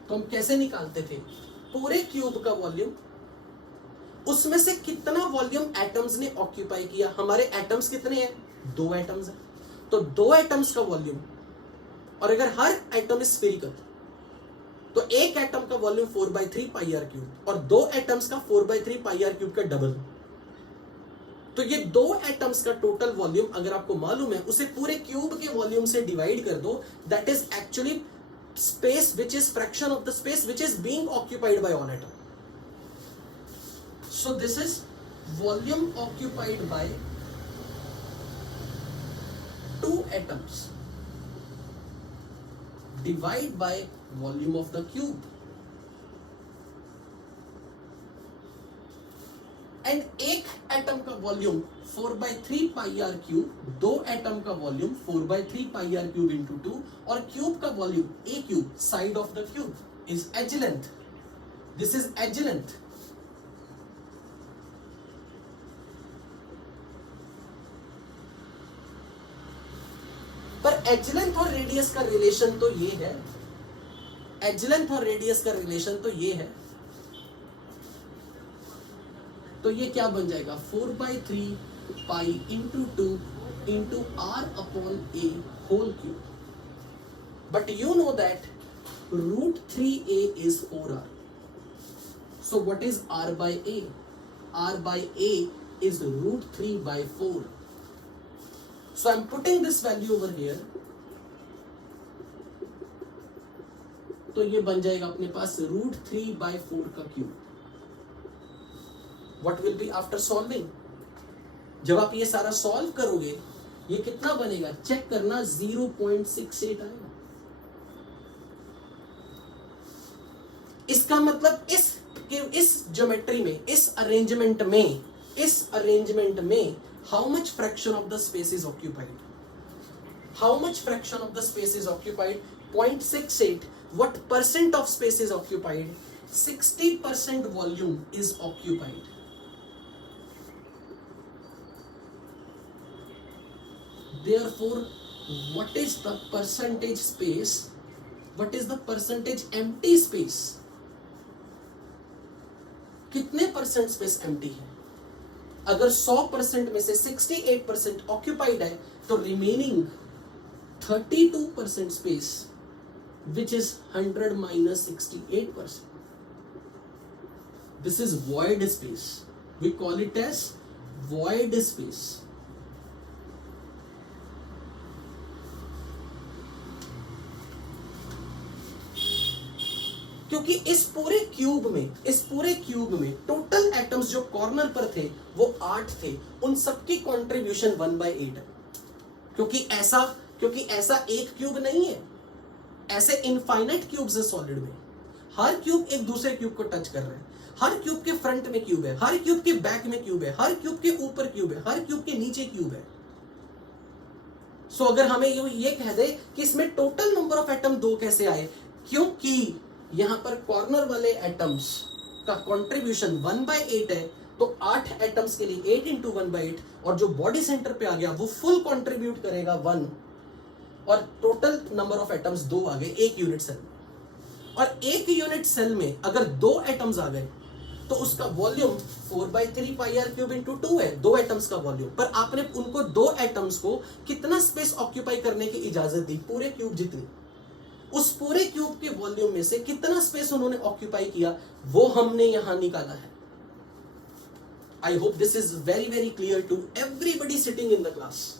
तो हम कैसे निकालते थे, पूरे क्यूब का वॉल्यूम, उसमें से कितना वॉल्यूम एटम्स ने ऑक्यूपाई किया। हमारे एटम्स कितने हैं, 2 एटम्स हैं, तो 2 एटम्स का वॉल्यूम, और अगर हर एटम स्फेरिकल तो एक एटम का वॉल्यूम 4/3 पाई आर क्यूब, और 2 एटम्स का 4/3 पाई आर क्यूब का डबल। तो ये 2 एटम्स का टोटल वॉल्यूम अगर आपको मालूम है, उसे पूरे क्यूब के वॉल्यूम से डिवाइड कर दो, that is actually space which is fraction of the space which is being occupied by one atom. So this is volume occupied by 2 atoms divide by volume of the cube. And एक atom का volume 4/3 pi r cube, 2 atom का volume 4/3 pi r cube into 2, और cube का volume a cube, side of the cube is edge length, this is edge length. पर edge length और radius का relation तो ये है, एज लेंथ और रेडियस का रिलेशन तो ये है, तो ये क्या बन जाएगा, 4/3 pi into 2 into r upon a whole cube. But you know that √3a is 4r. So what is r by a? r by a is √3/4. So I'm putting this value over here. तो ये बन जाएगा अपने पास √3/4 का cube. What will be after solving? जब आप ये सारा सॉल्व करोगे, ये कितना बनेगा, चेक करना, 0.68 आएगा। इसका मतलब इस ज्योमेट्री में, इस अरेंजमेंट में how much fraction of the space is occupied, how much fraction of the space is occupied, 0.68. What percent of space is occupied? 60% volume is occupied. Therefore, what is the percentage space? What is the percentage empty space? कितने percent space empty है? अगर 100% में से 68% occupied है, तो remaining 32% space, which is 100 minus 68%. This is void space. We call it as void space. क्योंकि इस पूरे क्यूब में टोटल एटम्स जो कॉर्नर पर थे वो 8 थे, उन सबकी कंट्रीब्यूशन 1/8 है। क्योंकि ऐसा एक क्यूब नहीं है, ऐसे इनफाइनाइट क्यूब्स है सॉलिड में। हर क्यूब एक दूसरे क्यूब को टच कर रहा है, हर क्यूब के फ्रंट में क्यूब है, हर क्यूब के बैक में क्यूब है, हर क्यूब के ऊपर क्यूब है, हर क्यूब के नीचे क्यूब है। सो अगर हमें ये कह दे कि इसमें टोटल नंबर ऑफ एटम 2 कैसे आए, क्योंकि यहां पर कॉर्नर वाले एटम्स का कंट्रीब्यूशन 1/8 है, तो 8 एटम्स के लिए 8 × 1/8, और जो बॉडी सेंटर पे आ गया वो फुल कंट्रीब्यूट करेगा 1, और टोटल नंबर ऑफ एटम्स 2 आ गए एक यूनिट सेल में। और एक यूनिट सेल में अगर 2 एटम्स आ गए, तो उसका volume 4/3 pi r cube into 2 है, 2 एटम्स का वॉल्यूम। पर आपने उनको 2 एटम्स को कितना स्पेस ऑक्यूपाई करने की इजाजत दी, पूरे क्यूब जितनी, उस पूरे क्यूब के वॉल्यूम में से कितना स्पेस उन्होंने ऑक्यूपाई किया, वो हमने यहां निकाला है। I hope this is very very clear to everybody sitting in the class.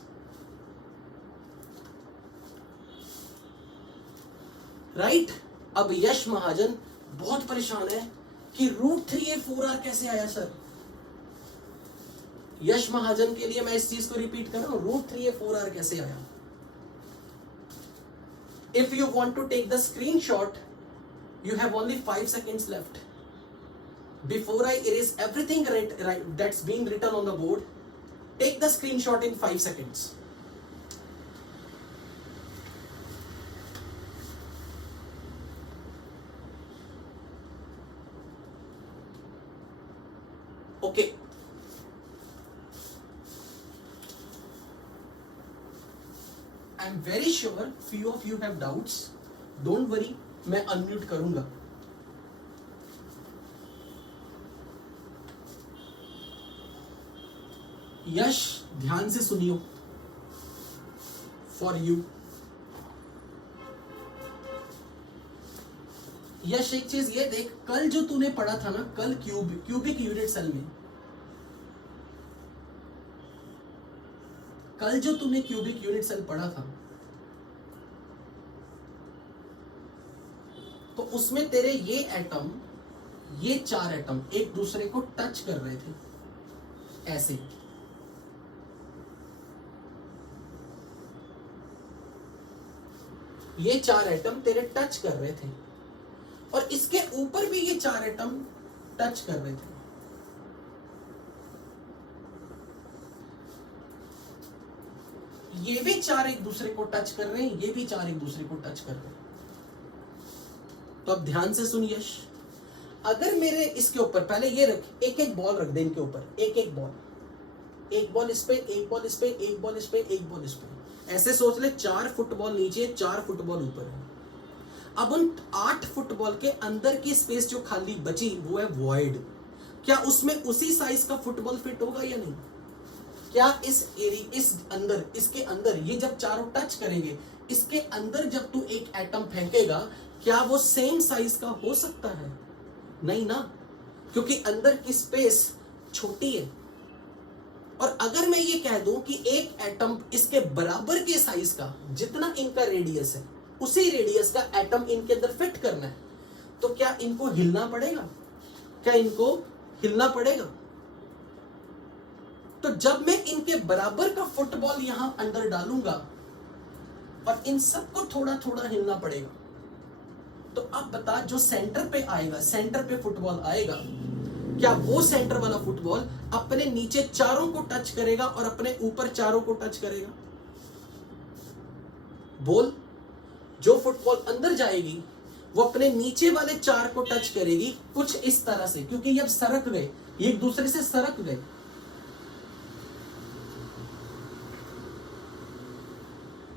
Right? अब यश महाजन बहुत परेशान है कि √3a 4r कैसे आया सर। यश महाजन के लिए मैं इस चीज को रिपीट कर रहा हूं, √3a 4r कैसे आया। If you want to take the screenshot, you have only 5 seconds left. Before I erase everything that's being written on the board, take the screenshot in 5 seconds. Okay. I am very sure few of you have doubts, don't worry, मैं unmute करूंगा। यश ध्यान से सुनियो, for you. यश एक चीज ये देख, कल जो तूने पढ़ा था ना, कल क्यूबिक यूनिट सेल में, कल जो तूने क्यूबिक यूनिट सेल पढ़ा था, तो उसमें तेरे ये एटम, ये 4 एटम एक दूसरे को टच कर रहे थे ऐसे। ये 4 एटम तेरे टच कर रहे थे, और इसके ऊपर भी ये 4 एटम टच कर रहे थे। ये भी 4 एक दूसरे को टच कर रहे हैं, ये भी 4 एक दूसरे को टच कर रहे हैं। तो अब ध्यान से सुन यश, अगर मेरे इसके ऊपर, पहले ये रख, एक एक बॉल रख दे इनके ऊपर, एक एक बॉल, एक बॉल इस पे, एक बॉल इस पे, एक बॉल इस पे, एक बॉल इस पे, ऐसे सोच ले 4 फुटबॉल नीचे, 4 फुटबॉल ऊपर है। अब उन 8 फुटबॉल के अंदर की स्पेस जो खाली बची वो है वॉइड। क्या उसमें उसी साइज का फुटबॉल फिट होगा या नहीं? क्या इसके अंदर ये जब चारों टच करेंगे, इसके अंदर जब तू एक एटम फेंकेगा, क्या वो सेम साइज का हो सकता है? नहीं ना, क्योंकि अंदर की स्पेस छोटी है। और अगर मैं ये कह दूं कि एक एटम इसके बराबर के साइज का, जितना इनका रेडियस है उसी रेडियस का एटम इनके अंदर फिट करना है, तो क्या इनको हिलना पड़ेगा? क्या इनको हिलना पड़ेगा? तो जब मैं इनके बराबर का फुटबॉल यहां अंदर डालूंगा और इन सबको थोड़ा थोड़ा हिलना पड़ेगा, तो अब बता, जो सेंटर पे आएगा, सेंटर पे फुटबॉल आएगा, क्या वो सेंटर वाला फुटबॉल अपने नीचे चारों को टच करेगा और अपने ऊपर चारों को टच करेगा? बोल। जो फुटबॉल अंदर जाएगी वो अपने नीचे वाले 4 को टच करेगी कुछ इस तरह से, क्योंकि ये अब सरक गए, ये एक दूसरे से सरक गए।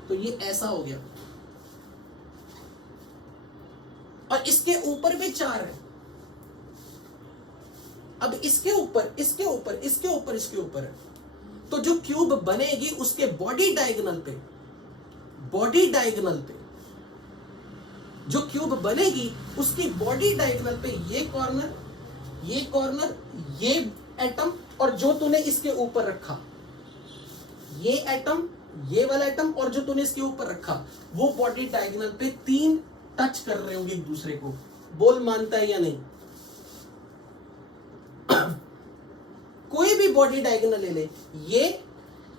तो ये ऐसा हो गया, और इसके ऊपर भी 4 है। अब इसके ऊपर, इसके ऊपर, इसके ऊपर, इसके ऊपर है, तो जो क्यूब बनेगी उसके बॉडी डायगोनल पे, बॉडी डायगोनल पे जो क्यूब बनेगी उसकी बॉडी डायगोनल पे ये कॉर्नर, ये कॉर्नर, ये एटम, और जो तूने इसके ऊपर रखा ये एटम, ये वाला एटम, और जो तूने इसके ऊपर रखा, वो बॉडी डायगोनल पे 3 टच कर रहे होंगे एक दूसरे को। बोल, मानता है या नहीं? कोई भी बॉडी डायगोनल ले ले, ये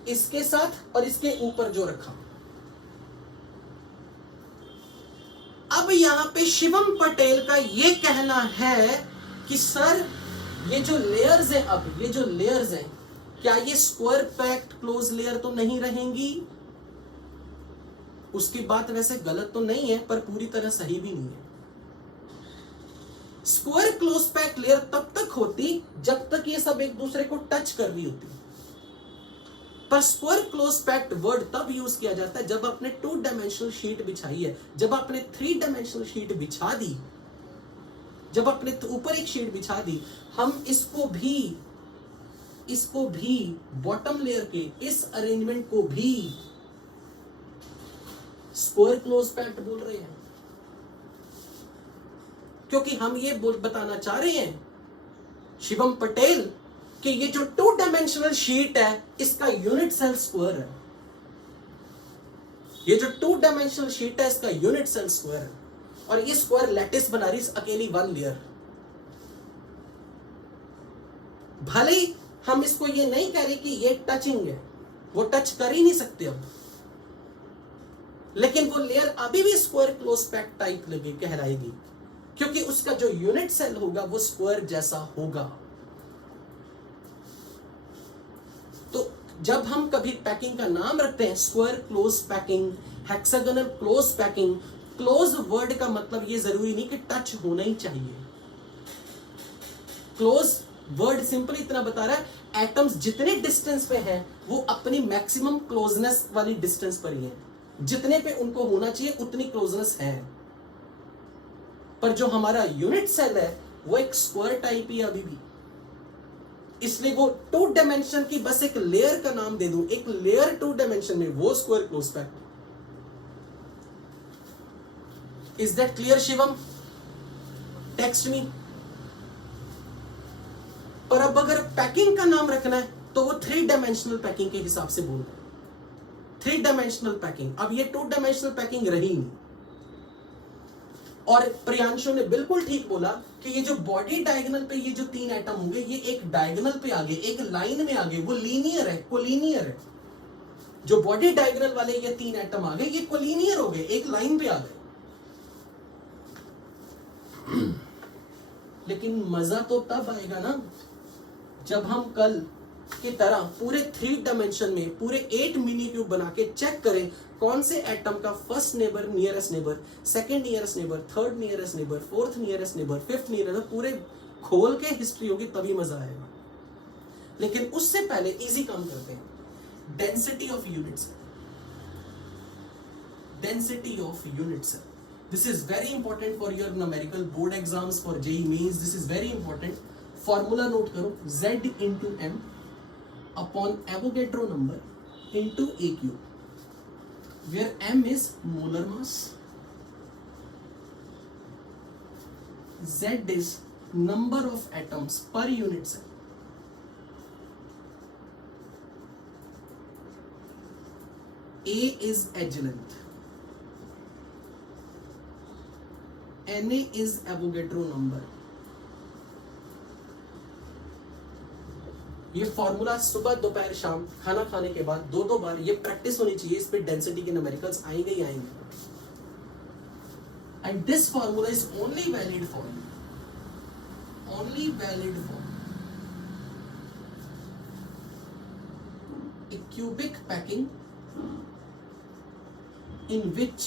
इसके साथ और इसके ऊपर जो रखा। अब यहां पे शिवम पटेल का ये कहना है कि सर ये जो लेयर्स हैं, अब ये जो लेयर्स हैं, क्या ये स्क्वायर पैक्ड क्लोज लेयर तो नहीं रहेंगी? उसकी बात वैसे गलत तो नहीं है, पर पूरी तरह सही भी नहीं है। स्क्वायर क्लोज पैक्ड लेयर तब तक होती जब तक ये सब एक दूसरे को टच कर रही होती, पर स्क्वायर क्लोज पैक्ड वर्ड तब यूज किया जाता है जब आपने 2 डायमेंशनल शीट बिछाई है। जब आपने 3 डायमेंशनल शीट बिछा दी, जब आपने ऊपर एक शीट बिछा दी, हम इसको भी बॉटम लेयर के इस अरेंजमेंट को भी स्क्वायर क्लोज पैक्ड बोल रहे हैं, क्योंकि हम ये बताना चाह रहे हैं शिवम पटेल कि ये जो 2 डायमेंशनल शीट है इसका यूनिट सेल स्क्वायर है। ये जो 2 डायमेंशनल शीट है इसका यूनिट सेल स्क्वायर है, और ये स्क्वायर लैटिस बना रही अकेली 1 लेयर। भले ही हम इसको ये नहीं कह रहे कि ये टचिंग है, वो टच कर ही नहीं सकते अब, लेकिन वो लेयर अभी भी स्क्वायर क्लोज पैक्ड टाइप लगे कहलाएगी, क्योंकि उसका जो यूनिट सेल होगा वो स्क्वायर जैसा होगा। तो जब हम कभी पैकिंग का नाम रखते हैं, square close packing, hexagonal close packing, close word का मतलब ये जरूरी नहीं कि टच होना ही चाहिए। क्लोज वर्ड सिंपली इतना बता रहा है एटम्स जितने डिस्टेंस पे हैं वो अपनी मैक्सिमम क्लोजनेस वाली डिस्टेंस पर ही है। जितने पे उनको होना चाहिए उतनी क्लोजनेस है, पर जो हमारा यूनिट सेल है वो एक स्क्वायर टाइप ही अभी भी, इसलिए वो टू डायमेंशन की बस एक लेयर का नाम दे दूं, एक लेयर टू डायमेंशन में वो square close pack. Is that clear Shivam? Text me. पर अब अगर पैकिंग का नाम रखना है तो वो 3 डायमेंशनल पैकिंग के हिसाब से बोल रहे हैं, 3 डायमेंशनल पैकिंग। अब ये 2 डायमेंशनल पैकिंग रही नहीं। और प्रियांशु ने बिल्कुल ठीक बोला कि ये जो बॉडी डायगोनल पे ये जो 3 एटम होंगे, ये एक डायगोनल पे आ गए, एक लाइन में आ गए, वो लीनियर है, कोलिनियर है। जो बॉडी डायगोनल वाले ये 3 एटम आ गए, ये कोलिनियर हो गए, एक लाइन पे आ गए। लेकिन मजा तो तब आएगा ना जब हम कल की तरह पूरे 3 डायमेंशन में पूरे 8 मिनी क्यूब बना के चेक करें कौन से एटम का first neighbour nearest neighbour, second nearest neighbour, third nearest neighbour, fourth nearest neighbour, fifth nearest, पूरे खोल के हिस्ट्री होगी, तभी मजा आएगा। लेकिन उससे पहले इजी काम करते हैं, density of units. Density of units, this is very important for your numerical board exams, for JEE mains, this is very important. Formula note करो, Z into M upon Avogadro number into A cube, where M is molar mass, Z is number of atoms per unit cell, A is edge length, Na is Avogadro number। ये formula सुबह दोपहर शाम खाना खाने के बाद 2-2 बार ये practice होनी चाहिए, इस पे डेंसिटी के न्यूमेरिकल्स आएंगे ही आएंगे। And this formula is only valid for a cubic packing in which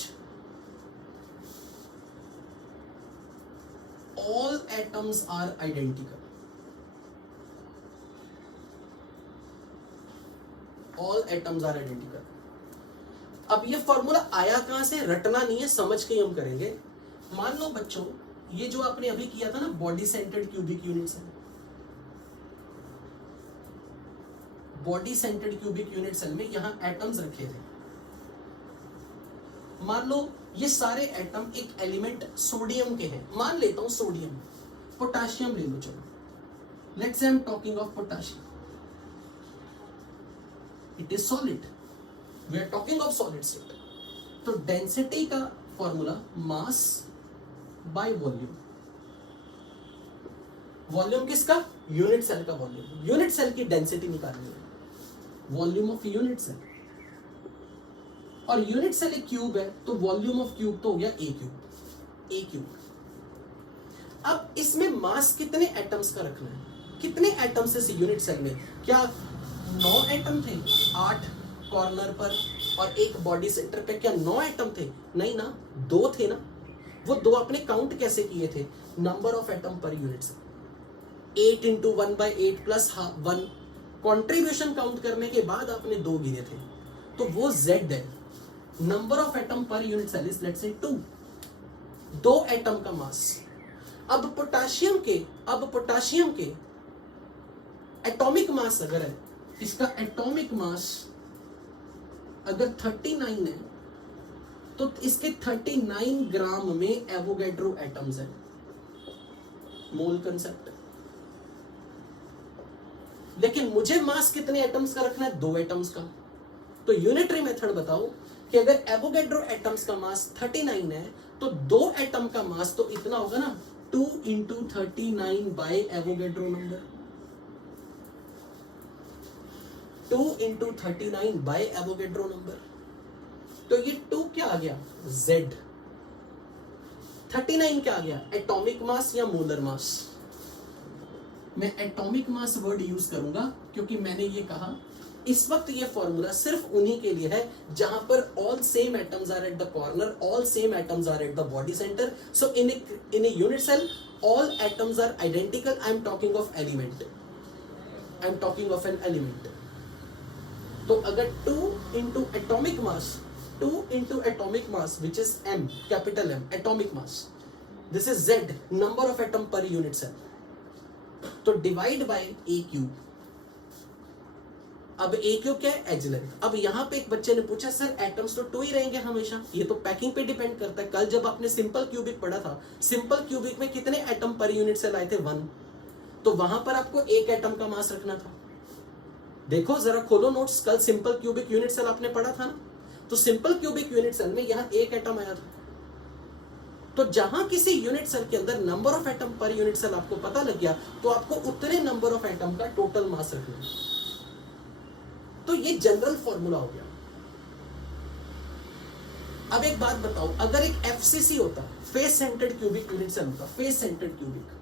all atoms are identical, all atoms are identical। अब ये फॉर्मूला आया कहां से, रटना नहीं है, समझ के हम करेंगे। मान लो बच्चों, ये जो आपने अभी किया था ना body centred cubic unit cell, body centred cubic unit cell में यहां एटम्स रखे थे। मान लो ये सारे एटम एक एलिमेंट सोडियम के हैं, मान लेता हूं सोडियम, पोटाशियम ले लो, चलो let's say I am talking of potassium, it is solid, we are talking of solid state. तो डेंसिटी का formula mass by volume. Volume किसका? यूनिट सेल का वॉल्यूम। यूनिट सेल की डेंसिटी निकालनी है, वॉल्यूम ऑफ यूनिट सेल। और unit cell एक cube है तो वॉल्यूम ऑफ क्यूब तो हो गया ए क्यूब। अब इसमें मास कितने एटम्स का रखना है, कितने एटम्स इस यूनिट सेल में? क्या 9 एटम थे 8 कॉर्नर पर और एक बॉडी सेंटर पे? क्या 9 एटम थे? नहीं ना, 2 थे ना। वो 2 आपने काउंट कैसे किए थे? Number of atom per unit cell, 8 into 1/8 plus 1 contribution count करने के बाद आपने 2 गिने थे, तो वो Z है। Number of atom per unit cell is let's say 2 atom का मास। अब पोटाशियम के एटॉमिक मास अगर है, इसका एटॉमिक मास अगर 39 है तो इसके 39 ग्राम में एवोगैड्रो एटम्स है, मोल कंसेप्ट। लेकिन मुझे मास कितने एटम्स का रखना है? 2 एटम्स का। तो यूनिटरी मेथड बताओ कि अगर एवोगैड्रो एटम्स का मास 39 है तो 2 एटम का मास तो इतना होगा ना, 2 into 39 bye Avogadro number, 2 into 39 bye Avogadro number. तो ये 2 क्या आ गया? Z। 39 क्या आ गया? एटॉमिक मास या मोलर मास? मैं एटॉमिक मास वर्ड यूज करूंगा क्योंकि मैंने ये कहा इस वक्त ये फॉर्मूला सिर्फ उन्हीं के लिए है जहां पर all same atoms are at the corner, all same atoms are at the body centre. So in a unit cell all atoms are identical. I am talking of element, I am talking of an element. तो अगर 2 into atomic mass 2 into atomic mass, which is m, capital M, atomic mass. This is z, number of atom per unit cell. तो divide by a cube. अब a cube क्या है? Edge length. अब यहाँ पे एक बच्चे ने पूछा सर एटम्स तो 2 ही रहेंगे हमेशा, ये तो पैकिंग पे डिपेंड करता है. कल जब आपने सिंपल क्यूबिक पढ़ा था, सिंपल क्यूबिक में कितने एटम पर यूनिट सेल आए थे? 1. तो वहां पर आपको एक एटम का मास रखना था. देखो जरा खोलो नोट्स, कल सिंपल क्यूबिक यूनिट सेल आपने पढ़ा था ना, तो सिंपल क्यूबिक यूनिट सेल में यहाँ एक एटम आया था. तो जहां किसी यूनिट सेल के अंदर number of atom per unit cell आपको पता लग गया, तो आपको उतने नंबर ऑफ एटम का टोटल मास रखना है. तो ये जनरल फॉर्मूला हो गया. अब एक बात बताओ, अगर एक एफसीसी होता, face centred cubic unit cell होता, face centred cubic,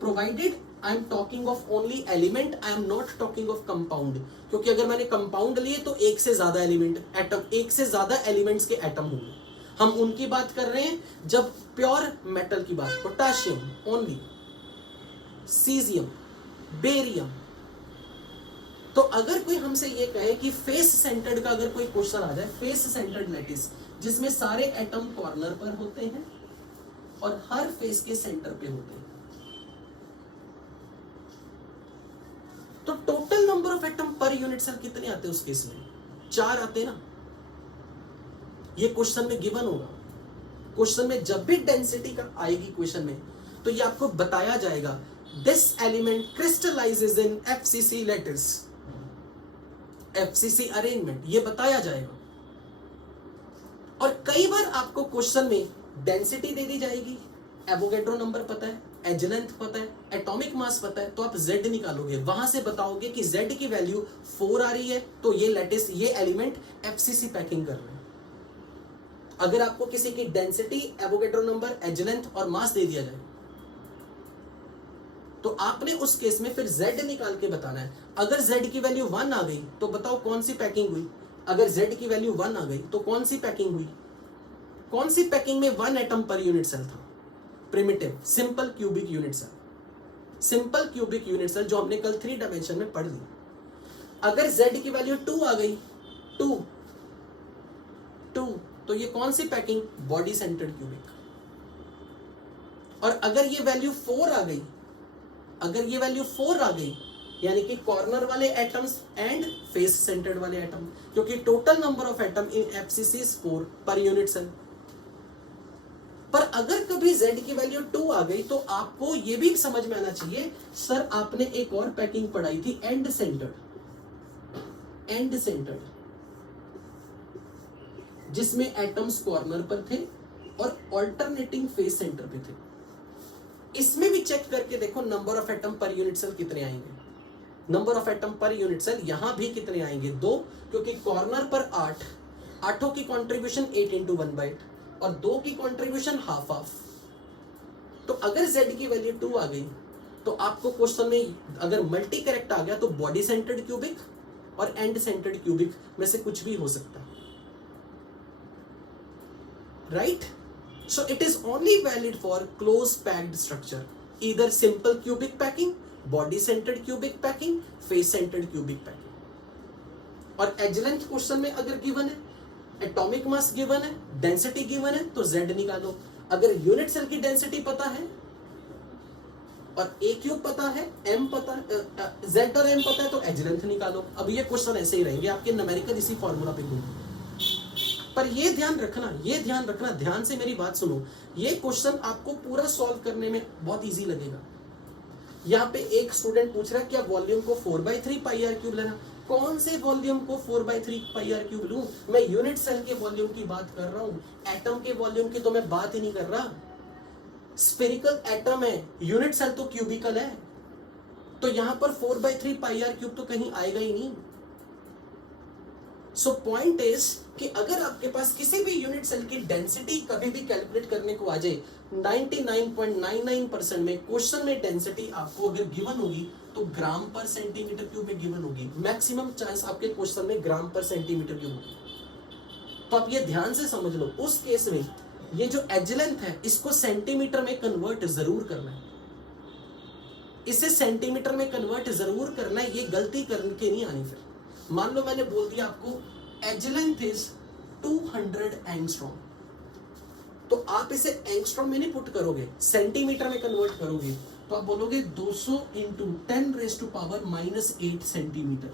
provided I am talking of only element, I am not talking of compound, क्योंकि अगर मैंने कंपाउंड लिए तो एक से ज्यादा एलिमेंट एटम, एक से ज्यादा एलिमेंट्स के एटम होंगे. हम उनकी बात कर रहे हैं जब प्योर मेटल की बात, पोटेशियम ओनली, सीजियम, बेरियम. तो अगर कोई हमसे ये कहे कि फेस सेंटर्ड का अगर कोई क्वेश्चन आ जाए, फेस सेंटर्ड लैटिस, जिसमें सारे एटम कॉर्नर पर होते हैं और हर फेस के सेंटर पे होते हैं, तो total number of atom per unit cell कितने आते हैं उस केस में? 4 आते हैं ना. ये क्वेश्चन में गिवन होगा. क्वेश्चन में जब भी डेंसिटी का आएगी क्वेश्चन में, तो ये आपको बताया जाएगा this element crystallises in FCC lattice, FCC arrangement, ये बताया जाएगा. और कई बार आपको क्वेश्चन में डेंसिटी दे दी जाएगी, एवोगैड्रो नंबर पता है, एज लेंथ पता है, एटॉमिक मास पता है, तो आप z निकालोगे, वहां से बताओगे कि z की वैल्यू 4 आ रही है, तो ये लैटिस, ये एलिमेंट एफसीसी पैकिंग कर रहे हैं. अगर आपको किसी की density, Avogadro number, edge length और मास दे दिया जाए, तो आपने उस केस में फिर z निकाल के बताना है. अगर z की वैल्यू 1 आ गई तो बताओ कौन सी पैकिंग हुई. अगर z की वैल्यू 1 आ गई तो कौन सी पैकिंग हुई? कौन सी पैकिंग में 1 एटम पर यूनिट सेल था? Primitive simple cubic unit cell. Simple cubic unit cell जो हमने कल 3 डायमेंशन में पढ़ ली. अगर z की वैल्यू 2 आ गई, 2 तो ये कौन सी पैकिंग? Body centred cubic. और अगर ये वैल्यू 4 आ गई, अगर ये वैल्यू 4 आ गई, यानी कि कॉर्नर वाले एटम्स एंड फेस सेंटर्ड वाले एटम, क्योंकि total number of atom in FCC is 4 पर यूनिट सेल. पर अगर कभी z की वैल्यू 2 आ गई, तो आपको ये भी समझ में आना चाहिए, सर आपने एक और पैकिंग पढ़ाई थी, एंड सेंटर्ड, एंड सेंटर्ड, जिसमें एटम्स कॉर्नर पर थे और ऑल्टरनेटिंग फेस सेंटर पे थे. इसमें भी चेक करके देखो number of atom per unit cell कितने आएंगे. Number of atom per unit cell यहां भी कितने आएंगे? 2, क्योंकि कॉर्नर पर 8, 8 की कंट्रीब्यूशन 8 into 1/8 और 2 की कंट्रीब्यूशन हाफ हाफ. तो अगर z की वैल्यू 2 आ गई, तो आपको क्वेश्चन में अगर मल्टी करेक्ट आ गया, तो बॉडी सेंटर्ड क्यूबिक और एंड सेंटर्ड क्यूबिक में से कुछ भी हो सकता है. Right? So it is only valid for close packed structure, either simple cubic packing, body centered cubic packing, face centered cubic packing. और edge length क्वेश्चन में अगर गिवन है, एटॉमिक मास गिवन है, डेंसिटी गिवन है, तो z निकालो. अगर unit cell की डेंसिटी पता है और a क्यूब पता है, m पता है, z और m पता है, तो एज लेंथ निकालो. अब ये क्वेश्चन ऐसे ही रहेंगे आपके, न्यूमेरिकल इसी फॉर्मूला पे होंगे. पर ये ध्यान रखना, ध्यान से मेरी बात सुनो, ये क्वेश्चन आपको पूरा सॉल्व करने में बहुत इजी लगेगा. यहाँ पे एक स्टूडेंट पूछ रहा है क्या वॉल्यूम को 4/3 पाई आर क्यूब लेना? कौन से वॉल्यूम को 4/3 पाई आर क्यूब लूं? मैं यूनिट सेल के वॉल्यूम की बात कर रहा हूँ, एटम के वॉल्यूम की तो मैं बात ही नहीं कर रहा. स्फेरिकल एटम है, यूनिट सेल तो क्यूबिकल है, तो यहाँ पर 4/3 पाई आर क्यूब तो कहीं आएगा ही नहीं. सो पॉइंट इज कि अगर आपके पास किसी भी यूनिट सेल की डेंसिटी कभी भी कैलकुलेट करने को आ जाए, 99.99% में क्वेश्चन में डेंसिटी आपको अगर गिवन होगी तो ग्राम पर सेंटीमीटर क्यूब में गिवन होगी. मैक्सिमम चांस आपके क्वेश्चन में ग्राम पर सेंटीमीटर क्यूब होगी. तो आप ये ध्यान से समझ लो, उस केस में ये जो एज लेंथ है इसको सेंटीमीटर में कन्वर्ट जरूर करना है. इसे सेंटीमीटर में कन्वर्ट जरूर करना है, ये गलती करके नहीं आनी. फिर मान लो मैंने बोल दिया आपको एज लेंथ इज 200 एंगस्ट्रॉम, तो आप इसे एंगस्ट्रॉम में नहीं पुट करोगे, सेंटीमीटर में कन्वर्ट करोगे, तो आप बोलोगे 200 इंटू 10⁻⁻8 सेंटीमीटर,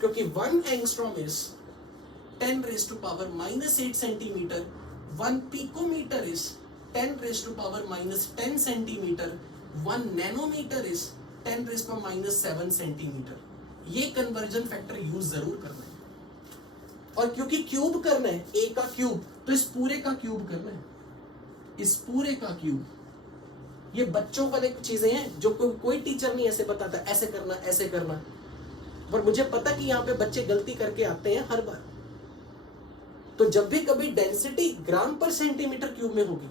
क्योंकि 1 angstrom is 10⁻⁻8 centimetre, 1 picometre is 10⁻⁻10 centimetre, 1 nanometre is 10⁻⁻7 centimetre. ये कन्वर्जन फैक्टर यूज जरूर करना है, और क्योंकि क्यूब करना है ए का क्यूब, तो इस पूरे का क्यूब करना है, इस पूरे का क्यूब। ये बच्चों वाले चीजें हैं जो कोई टीचर नहीं ऐसे बताता ऐसे करना ऐसे करना, पर मुझे पता कि यहाँ पे बच्चे गलती करके आते हैं हर बार। तो जब भी कभी डेंसिटी ग्राम पर सेंटीमीटर क्यूब में होगी,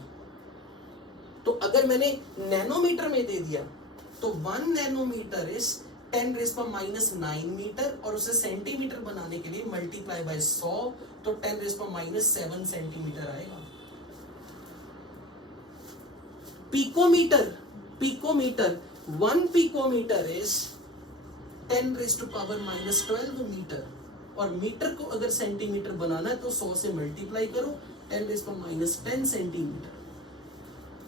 तो अगर मैंने नैनोमीटर में दे दिया तो 1 नैनोमीटर इज 10⁻⁹ मीटर, और उसे सेंटीमीटर बनाने के लिए मल्टीप्लाई बाय 100, तो 10⁻⁷ सेंटीमीटर आएगा। Picometre, picometre 1 picometre is 10⁻⁻12 metre, और मीटर को अगर सेंटीमीटर बनाना है तो 100 से मल्टीप्लाई करो, 10⁻⁻10 सेंटीमीटर।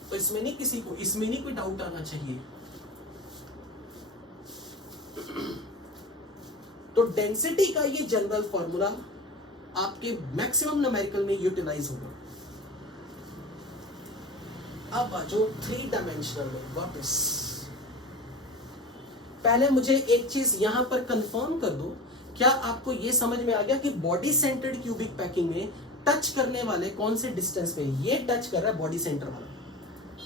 तो इसमें नहीं कोई डाउट आना चाहिए। तो डेंसिटी का ये जनरल फॉर्मूला आपके मैक्सिमम न्यूमेरिकल में यूटिलाइज होगा। अब आ जाओ 3 डायमेंशनल में वापस। पहले मुझे एक चीज यहां पर कंफर्म कर दो, क्या आपको यह समझ में आ गया कि बॉडी सेंटर्ड क्यूबिक पैकिंग में टच करने वाले कौन से डिस्टेंस पे? ये टच कर रहा है बॉडी सेंटर वाला।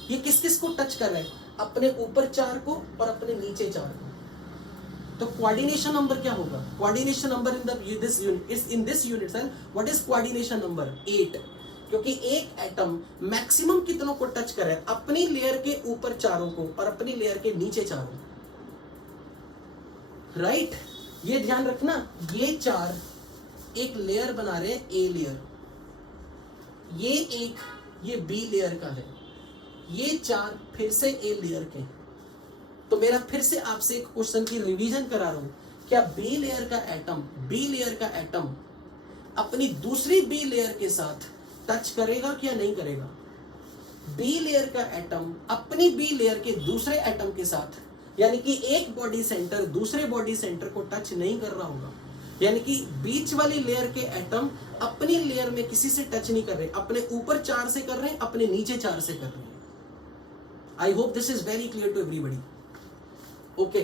ये किस किस को टच कर रहा है? अपने ऊपर 4 को और अपने नीचे 4 को। तो कोऑर्डिनेशन नंबर क्या होगा? Coordination number in this unit cell what is coordination number? 8, क्योंकि एक एटम मैक्सिमम कितनों को टच कर रहा है? अपनी लेयर के ऊपर 4 को और अपनी लेयर के नीचे 4 को। राइट, ये ध्यान रखना, ये 4 एक लेयर बना रहे हैं, ए लेयर, ये बी लेयर का है, ये 4 फिर से ए लेयर के। तो मेरा फिर से आपसे एक क्वेश्चन की रिवीजन करा रहा हूं, क्या बी लेयर का एटम अपनी दूसरी बी लेयर के साथ टच करेगा क्या नहीं करेगा? बी लेयर का एटम अपनी बी लेयर के दूसरे एटम के साथ, यानी कि एक बॉडी सेंटर दूसरे बॉडी सेंटर को टच नहीं कर रहा होगा, यानी कि बीच वाली लेयर के एटम अपनी लेयर में किसी से टच नहीं कर रहे, अपने ऊपर 4 से कर रहे हैं, अपने नीचे 4 से कर रहे हैं। I hope this is very clear to everybody. Okay,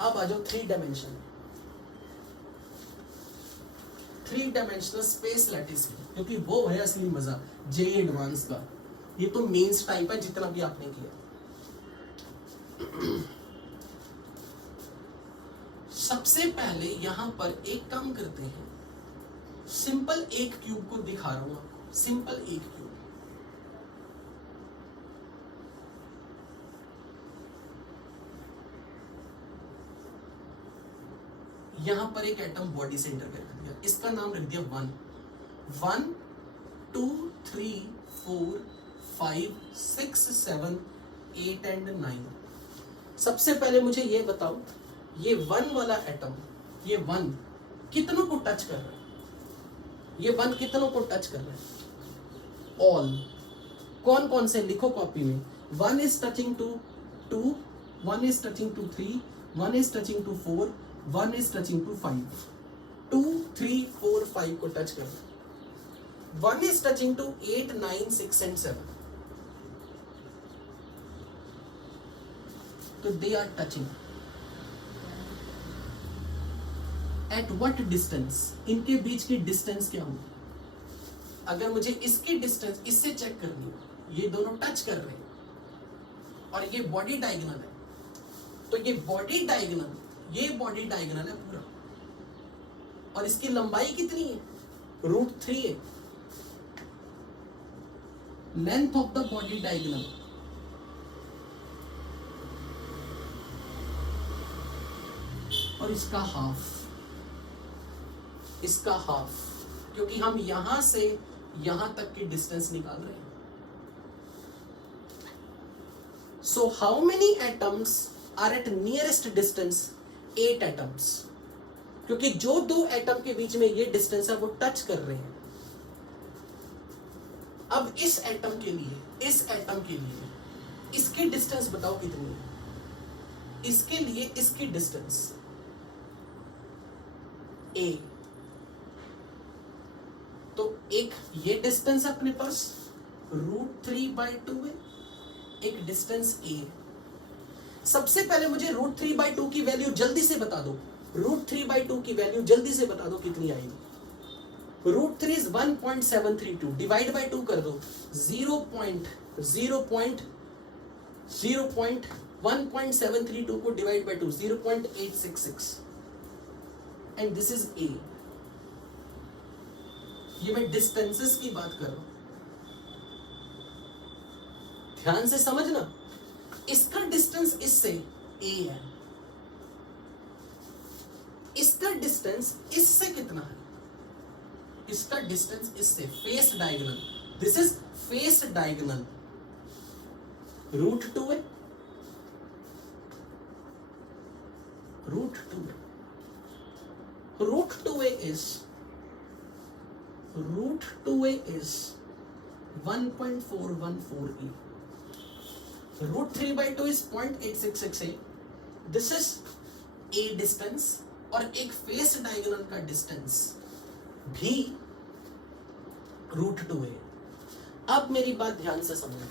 अब आ जाओ 3 डायमेंशन, 3 डायमेंशनल स्पेस लैटिस, क्योंकि वो है असली मजा जेई एडवांस का। ये तो मेंस टाइप है जितना भी आपने किया। सबसे पहले यहां पर एक काम करते हैं, सिंपल एक क्यूब को दिखा रहा हूं आपको, सिंपल एक क्यूब। यहां पर एक एटम बॉडी सेंटर पे रख दिया, इसका नाम रख दिया 1 1 2 3 4 5 6 7 8 एंड 9। सबसे पहले मुझे ये बताओ, ये 1 वाला एटम, ये 1 कितनों को टच कर रहा है? ये 1 कितनों को टच कर रहा है? ऑल। कौन कौन से? लिखो कॉपी में। 1 is touching to 2, 1 is touching to 3, 1 is touching to 4, 1 is touching to 5। 2 3 4 5 को टच कर रहा है। 1 is touching to 8 9 6 and 7। तो they are touching at what distance? इनके बीच की डिस्टेंस क्या होगी? अगर मुझे इसकी डिस्टेंस इससे चेक करनी हो, ये दोनों टच कर रहे हैं और ये बॉडी डायगोनल है, तो ये बॉडी डायगोनल है पूरा, और इसकी लंबाई कितनी है? √3 है length of the body diagonal. और इसका हाफ, क्योंकि हम यहां से यहां तक की डिस्टेंस निकाल रहे हैं। So how many atoms are at nearest distance? 8 atoms. क्योंकि जो दो एटम के बीच में ये डिस्टेंस है वो टच कर रहे हैं। अब इस एटम के लिए इसकी डिस्टेंस बताओ कितनी है। इसके लिए इसकी डिस्टेंस a, तो एक ये डिस्टेंस अपने पास √3/2 है, एक डिस्टेंस a। सबसे पहले मुझे √3/2 की वैल्यू जल्दी से बता दो, √3/2 की वैल्यू जल्दी से बता दो कितनी आएगी। √3 इज 1.732, डिवाइड बाय 2 कर दो, 1.732 को divide by 2 0.866 and this is a। ये मैं डिस्टेंसेस की बात कर रहा हूं, ध्यान से समझना। इसका डिस्टेंस इससे a है, इसका डिस्टेंस इससे कितना है, इसका डिस्टेंस इससे face diagonal, this is face diagonal, √2 है, √2 is 1.414a, √3/2 is 0.866a, this is a distance, और एक फेस डायगोनल का डिस्टेंस भी √2 है। अब मेरी बात ध्यान से समझो,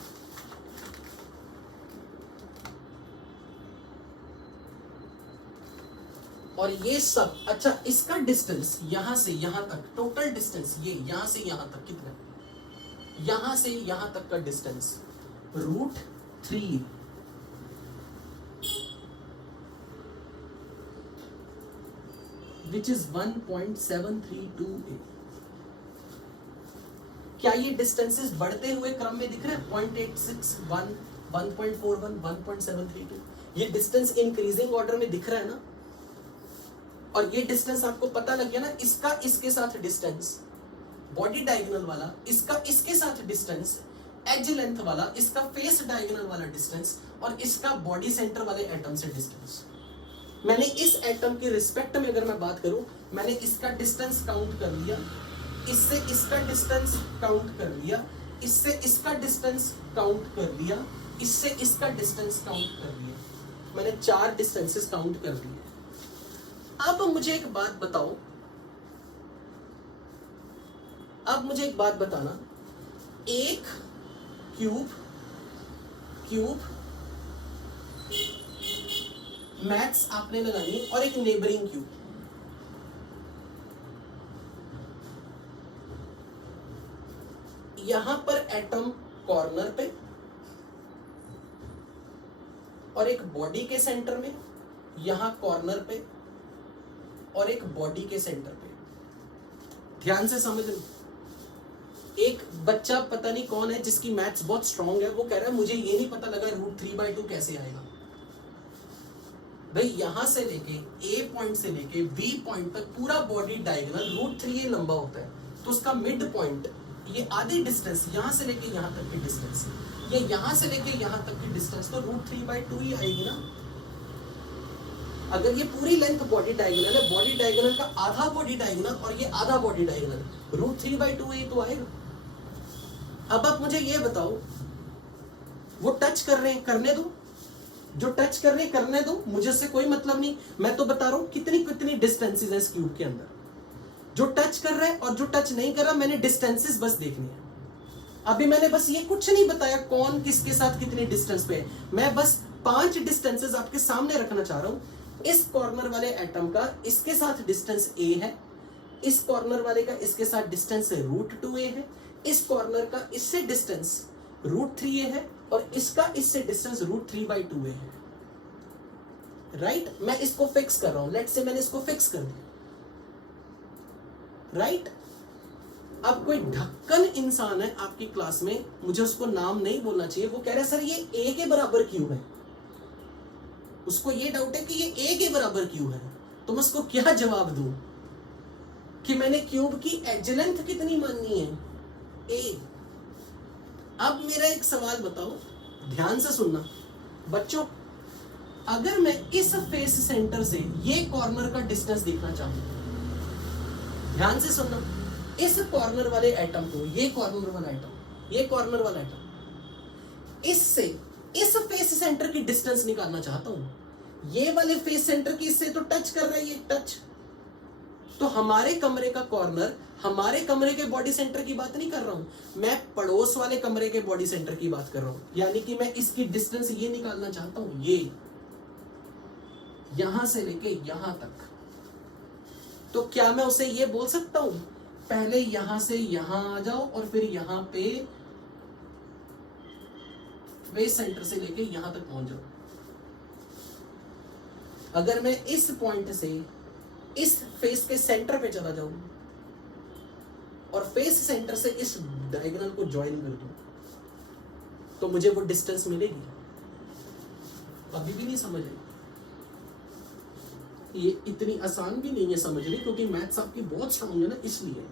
और ये सब अच्छा, इसका डिस्टेंस यहां से यहां तक, टोटल डिस्टेंस ये यहां से यहां तक कितना, यहां से यहां तक का डिस्टेंस √3 which is 1.732a। क्या ये डिस्टेंसेस बढ़ते हुए क्रम में दिख रहे हैं? 0.861, 1.41, 1.732, ये डिस्टेंस इंक्रीजिंग ऑर्डर में दिख रहा है ना। और ये डिस्टेंस आपको पता लग गया ना, इसका इसके साथ डिस्टेंस बॉडी डायगोनल वाला, इसका इसके साथ डिस्टेंस एज लेंथ वाला, इसका फेस डायगोनल वाला डिस्टेंस, और इसका बॉडी सेंटर वाले एटम से डिस्टेंस। मैंने इस एटम के रिस्पेक्ट में अगर मैं बात करूं, मैंने इसका डिस्टेंस काउंट कर लिया, इससे इसका डिस्टेंस काउंट कर लिया, इससे इसका डिस्टेंस काउंट कर लिया, इससे इसका डिस्टेंस काउंट कर लिया, मैंने 4 डिस्टेंसेस काउंट कर दिए। अब मुझे एक बात बताओ, अब मुझे एक बात बताना, एक क्यूब मैथ्स आपने लगानी और एक नेबरिंग क्यूब, यहां पर एटम कॉर्नर पे और एक बॉडी के सेंटर में, यहां कॉर्नर पे और एक बॉडी के सेंटर पे। ध्यान से समझ लो, एक बच्चा पता नहीं कौन है जिसकी मैथ्स बहुत स्ट्रांग है, वो कह रहा है मुझे ये नहीं पता लगा √3/2 कैसे आएगा। भाई यहां से लेके A पॉइंट से लेके B पॉइंट तक पूरा बॉडी डायगोनल √3a लंबा होता है, तो उसका मिड पॉइंट, ये आधी डिस्टेंस यहां से लेके यहां तक की डिस्टेंस, ये यहां से लेके यहां तक की डिस्टेंस तो √3/2 ही आएगी ना। अगर ये पूरी लेंथ बॉडी डायगोनल है, बॉडी डायगोनल का आधा बॉडी डायगोनल और ये आधा बॉडी डायगोनल, √3/2 ही तो आएगा। अब आप मुझे ये बताओ, वो टच कर रहे हैं, करने दो, जो टच कर रहे हैं करने दो, मुझे से कोई मतलब नहीं। मैं तो बता रहा हूं कितनी कितनी डिस्टेंसेस है इस क्यूब के अंदर, जो टच कर रहा है और जो टच नहीं कर रहा, मैंने डिस्टेंसेस बस देखनी है। अभी मैंने बस ये कुछ नहीं बताया कौन किसके साथ कितनी डिस्टेंस पे है, मैं बस 5 डिस्टेंसेस आपके सामने रखना चाह रहा हूं। इस कॉर्नर वाले एटम का इसके साथ डिस्टेंस a है, इस कॉर्नर वाले का इसके साथ डिस्टेंस √2a है, इस कॉर्नर का इससे डिस्टेंस √3a है, और इसका इससे डिस्टेंस √3/2a है। राइट, मैं इसको फिक्स कर रहा हूं, लेट्स से मैंने इसको फिक्स कर दिया। राइट, अब कोई ढक्कन इंसान है आपकी क्लास में, मुझे उसको नाम नहीं बोलना चाहिए, वो कह रहा है सर ये a के बराबर क्यों है, उसको ये डाउट है कि ये a के बराबर क्यों है, तो मैं उसको क्या जवाब दूं कि मैंने क्यूब की एज लेंथ कितनी माननी है, a। अब मेरा एक सवाल बताओ, ध्यान से सुनना बच्चों, अगर मैं इस फेस सेंटर से ये कॉर्नर का डिस्टेंस देखना चाहूं, ध्यान से सुनना, इस कॉर्नर वाले एटम को, ये कॉर्नर वाला एटम, ये कॉर्नर वाला एटम, इससे इस फेस सेंटर की डिस्टेंस निकालना चाहता हूं। ये वाले फेस सेंटर की इससे तो टच कर रही है, टच। तो हमारे कमरे का कॉर्नर, हमारे कमरे के बॉडी सेंटर की बात नहीं कर रहा हूं, मैं पड़ोस वाले कमरे के बॉडी सेंटर की बात कर रहा हूं। यानी कि मैं इसकी डिस्टेंस ये निकालना चाहता हूं, ये यहां से लेके यहां तक। तो क्या मैं उसे ये बोल सकता हूं, पहले यहां से यहां आ जाओ और फिर यहां पे फेस सेंटर से लेके यहां तक पहुंच जाओ। अगर मैं इस पॉइंट से इस फेस के सेंटर पे चला जाऊं और फेस सेंटर से इस डायगोनल को ज्वाइन कर दूं, तो मुझे वो डिस्टेंस मिलेगी? अभी भी नहीं समझ रही? ये इतनी आसान भी नहीं है समझनी, क्योंकि मैथ्स आपकी बहुत स्ट्रांग है ना, इसलिए।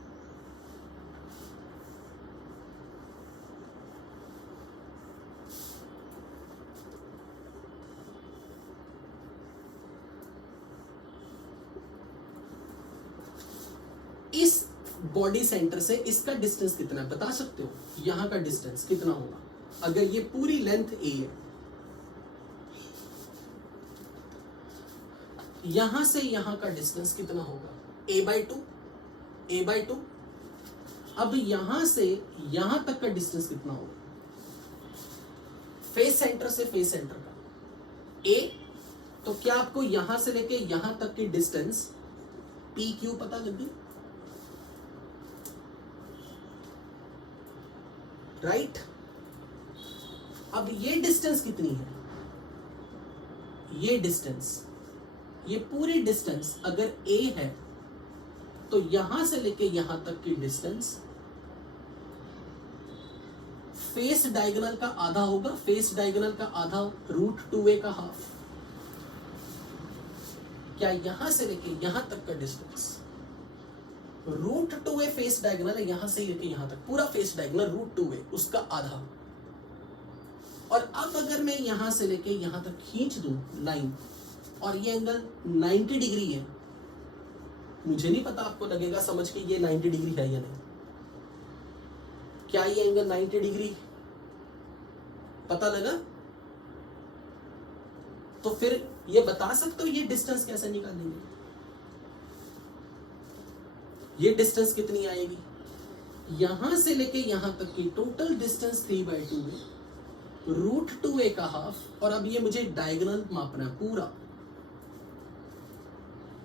इस बॉडी सेंटर से इसका डिस्टेंस कितना है बता सकते हो? यहां का डिस्टेंस कितना होगा अगर ये पूरी लेंथ ए है? यहां से यहां का डिस्टेंस कितना होगा? a/2, a/2। अब यहां से यहां तक का डिस्टेंस कितना होगा? फेस सेंटर से फेस सेंटर का a। तो क्या आपको यहां से लेके यहां तक की डिस्टेंस PQ पता लगी? राइट। अब ये डिस्टेंस कितनी है? ये डिस्टेंस, ये पूरी डिस्टेंस अगर a है, तो यहां से लेके यहां तक की डिस्टेंस फेस डायगोनल का आधा होगा। फेस डायगोनल का आधा √2a का हाफ। क्या यहां से लेके यहां तक का डिस्टेंस √2a फेस डायगोनल है, यहां से लेके यहां तक पूरा फेस डायगोनल √2a, उसका आधा। और अब अगर मैं यहां से लेके यहां तक खींच दूं लाइन, और ये एंगल 90 डिग्री है, मुझे नहीं पता आपको लगेगा समझ के ये 90 डिग्री है या नहीं। क्या ये एंगल 90 डिग्री पता लगा? तो फिर ये बता सकते हो ये डिस्टेंस कैसे निकालेंगे? ये डिस्टेंस कितनी आएगी? यहां से लेके यहां तक की टोटल डिस्टेंस 3/2 है, √2a का हाफ। और अब ये मुझे डायगोनल मापना है पूरा,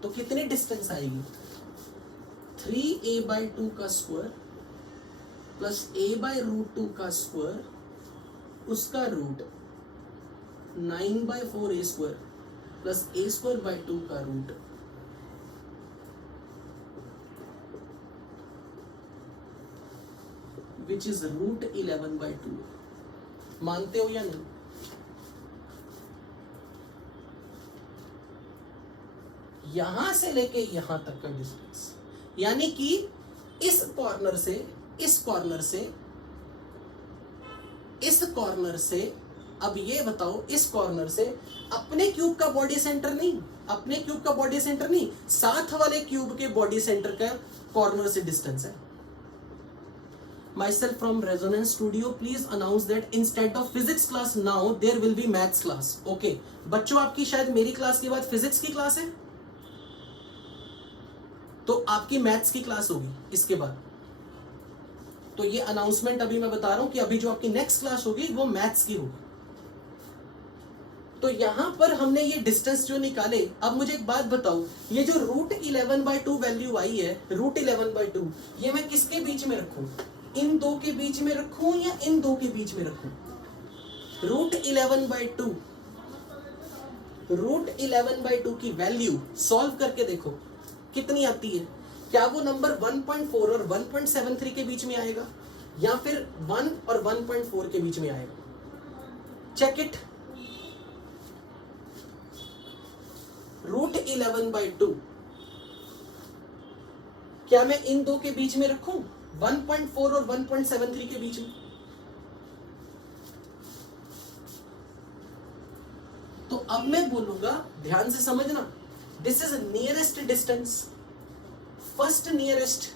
तो कितनी डिस्टेंस आएगी? 3a/2 का स्क्वायर प्लस a/√2 का स्क्वायर, उसका root 9/4a square plus a²/2 का रूट, विच इज √11/2। मानते हो या नहीं? यहां से लेके यहां तक का डिस्टेंस, यानी कि इस कॉर्नर से इस कॉर्नर से इस कॉर्नर से, अब ये बताओ, इस कॉर्नर से अपने क्यूब का बॉडी सेंटर नहीं, अपने क्यूब का बॉडी सेंटर नहीं, साथ वाले क्यूब के बॉडी सेंटर का कॉर्नर से डिस्टेंस है। Myself from Resonance Studio, please announce that instead of physics class now there will be maths class. Okay, बच्चों आपकी शायद मेरी क्लास के बाद फिजिक्स की क्लास है, तो आपकी मैथ्स की क्लास होगी इसके बाद। तो ये अनाउंसमेंट अभी मैं बता रहा हूं कि अभी जो आपकी नेक्स्ट क्लास होगी वो मैथ्स की होगी। तो यहां पर हमने ये डिस्टेंस जो निकाले, अब मुझे एक बात बताओ, ये जो √11/2 वैल्यू आई है, √11/2, ये मैं किसके बीच में रखूं? इन दो के बीच में रखूं या इन दो के बीच में रखूं? √11/2, √11/2 की वैल्यू सॉल्व करके देखो कितनी आती है। क्या वो नंबर 1.4 और 1.73 के बीच में आएगा, या फिर 1 और 1.4 के बीच में आएगा? Check it. √11/2 क्या मैं इन दो के बीच में रखूं, 1.4 और 1.73 के बीच में? तो अब मैं बोलूंगा, ध्यान से समझना, this is nearest distance, first nearest,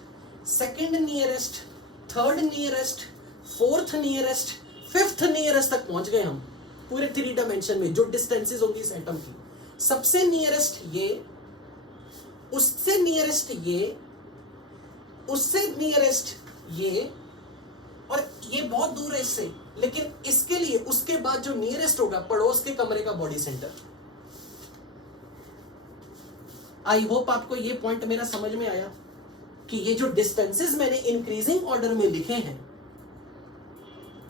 second nearest, third nearest, fourth nearest, fifth nearest तक पहुंच गए हम पूरे 3 डायमेंशन में जो डिस्टेंसेस होंगी इस एटम की। सबसे नियरेस्ट ये, उससे नियरेस्ट ये, उससे नियरेस्ट ये, और ये बहुत दूर है इससे, लेकिन इसके लिए उसके बाद जो नियरेस्ट होगा पड़ोस के कमरे का बॉडी सेंटर। आई होप आपको ये पॉइंट मेरा समझ में आया कि ये जो डिस्टेंसेस मैंने इंक्रीजिंग ऑर्डर में लिखे हैं,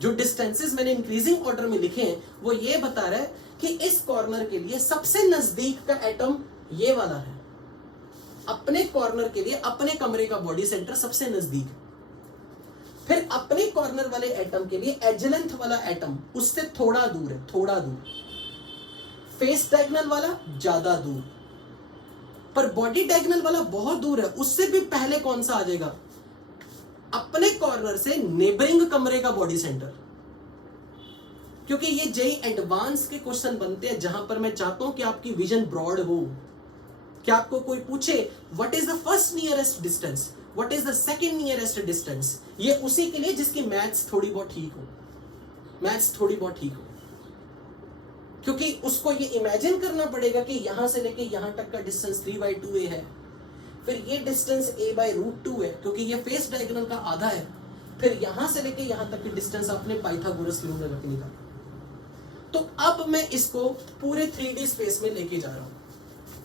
जो डिस्टेंसेस मैंने इंक्रीजिंग ऑर्डर में लिखे हैं, वो ये बता रहा है कि इस कॉर्नर के लिए सबसे नजदीक का एटम ये वाला है, अपने कॉर्नर के लिए अपने कमरे का बॉडी सेंटर सबसे नजदीक। फिर अपने कॉर्नर वाले एटम के लिए एज लेंथ वाला एटम उससे थोड़ा दूर है, थोड़ा दूर। फेस डायगोनल वाला ज्यादा दूर, पर बॉडी डायगोनल वाला बहुत दूर है। उससे भी पहले कौन सा आ जाएगा? अपने कॉर्नर से नेबरिंग कमरे का बॉडी सेंटर। क्योंकि ये जेई एडवांस के क्वेश्चन बनते हैं जहां पर मैं चाहता हूं कि आपकी विजन ब्रॉड हो। कि आपको कोई पूछे what is the first nearest distance, what is the second nearest distance, ये उसी के लिए जिसकी मैथ्स थोड़ी बहुत ठीक हो, मैथ्स थोड़ी बहुत ठीक हो। क्योंकि उसको ये इमेजिन करना पड़ेगा कि यहां से लेके यहां तक का डिस्टेंस 3/2a है, फिर ये डिस्टेंस a/√2 है क्योंकि ये फेस डायगोनल का आधा है, फिर यहां से लेके यहां तक की डिस्टेंस अपने पाइथागोरस थ्योरम में रखने का। तो अब मैं इसको पूरे 3D स्पेस में लेके जा रहा हूं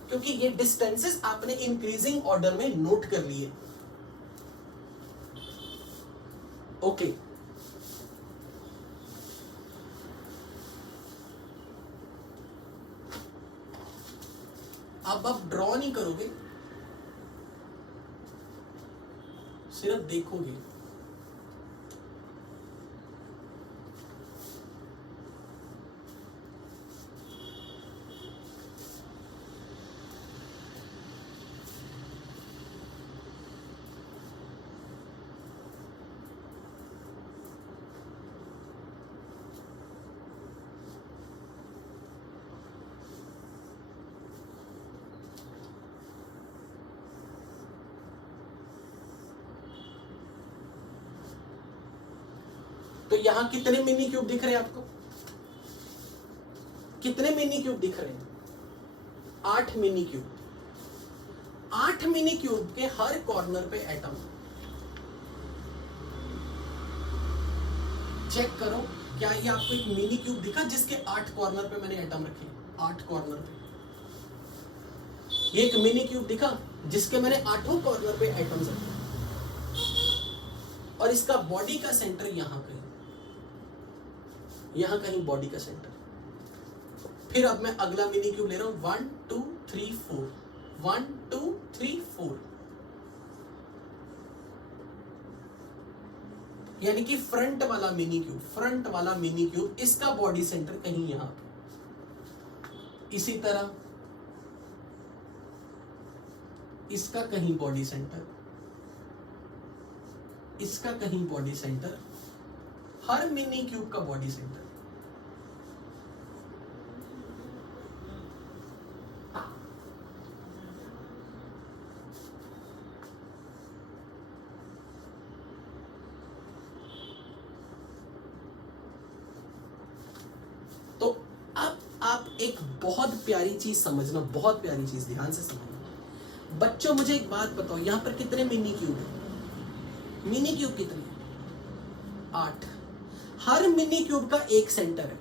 क्योंकि ये डिस्टेंसेस आपने इंक्रीजिंग ऑर्डर में नोट कर लिए। ओके, अब आप ड्रॉ नहीं करोगे, सिर्फ देखोगे। तो यहां कितने मिनी क्यूब दिख रहे हैं आपको? कितने मिनी क्यूब दिख रहे हैं? 8 मिनी क्यूब। 8 मिनी क्यूब के हर कॉर्नर पे एटम। चेक करो क्या ये आपको एक मिनी क्यूब दिखा जिसके 8 कॉर्नर पे मैंने एटम रखे? 8 कॉर्नर पे ये एक मिनी क्यूब दिखा जिसके मैंने 8 कॉर्नर पे एटम्स रखे, और इसका बॉडी का सेंटर यहां कहीं, यहां कहीं बॉडी का सेंटर। फिर अब मैं अगला मिनी क्यूब ले रहा हूं, 1 2 3 4, 1 2 3 4, यानी कि फ्रंट वाला मिनी क्यूब, फ्रंट वाला मिनी क्यूब, इसका बॉडी सेंटर कहीं यहां पे। इसी तरह इसका कहीं बॉडी सेंटर, इसका कहीं बॉडी सेंटर, हर मिनी क्यूब का बॉडी सेंटर। तो अब आप एक बहुत प्यारी चीज समझना, बहुत प्यारी चीज, ध्यान से समझना। बच्चों मुझे एक बात बताओ, यहां पर कितने मिनी क्यूब है? मिनी क्यूब कितने? 8। हर मिनी क्यूब का एक सेंटर है,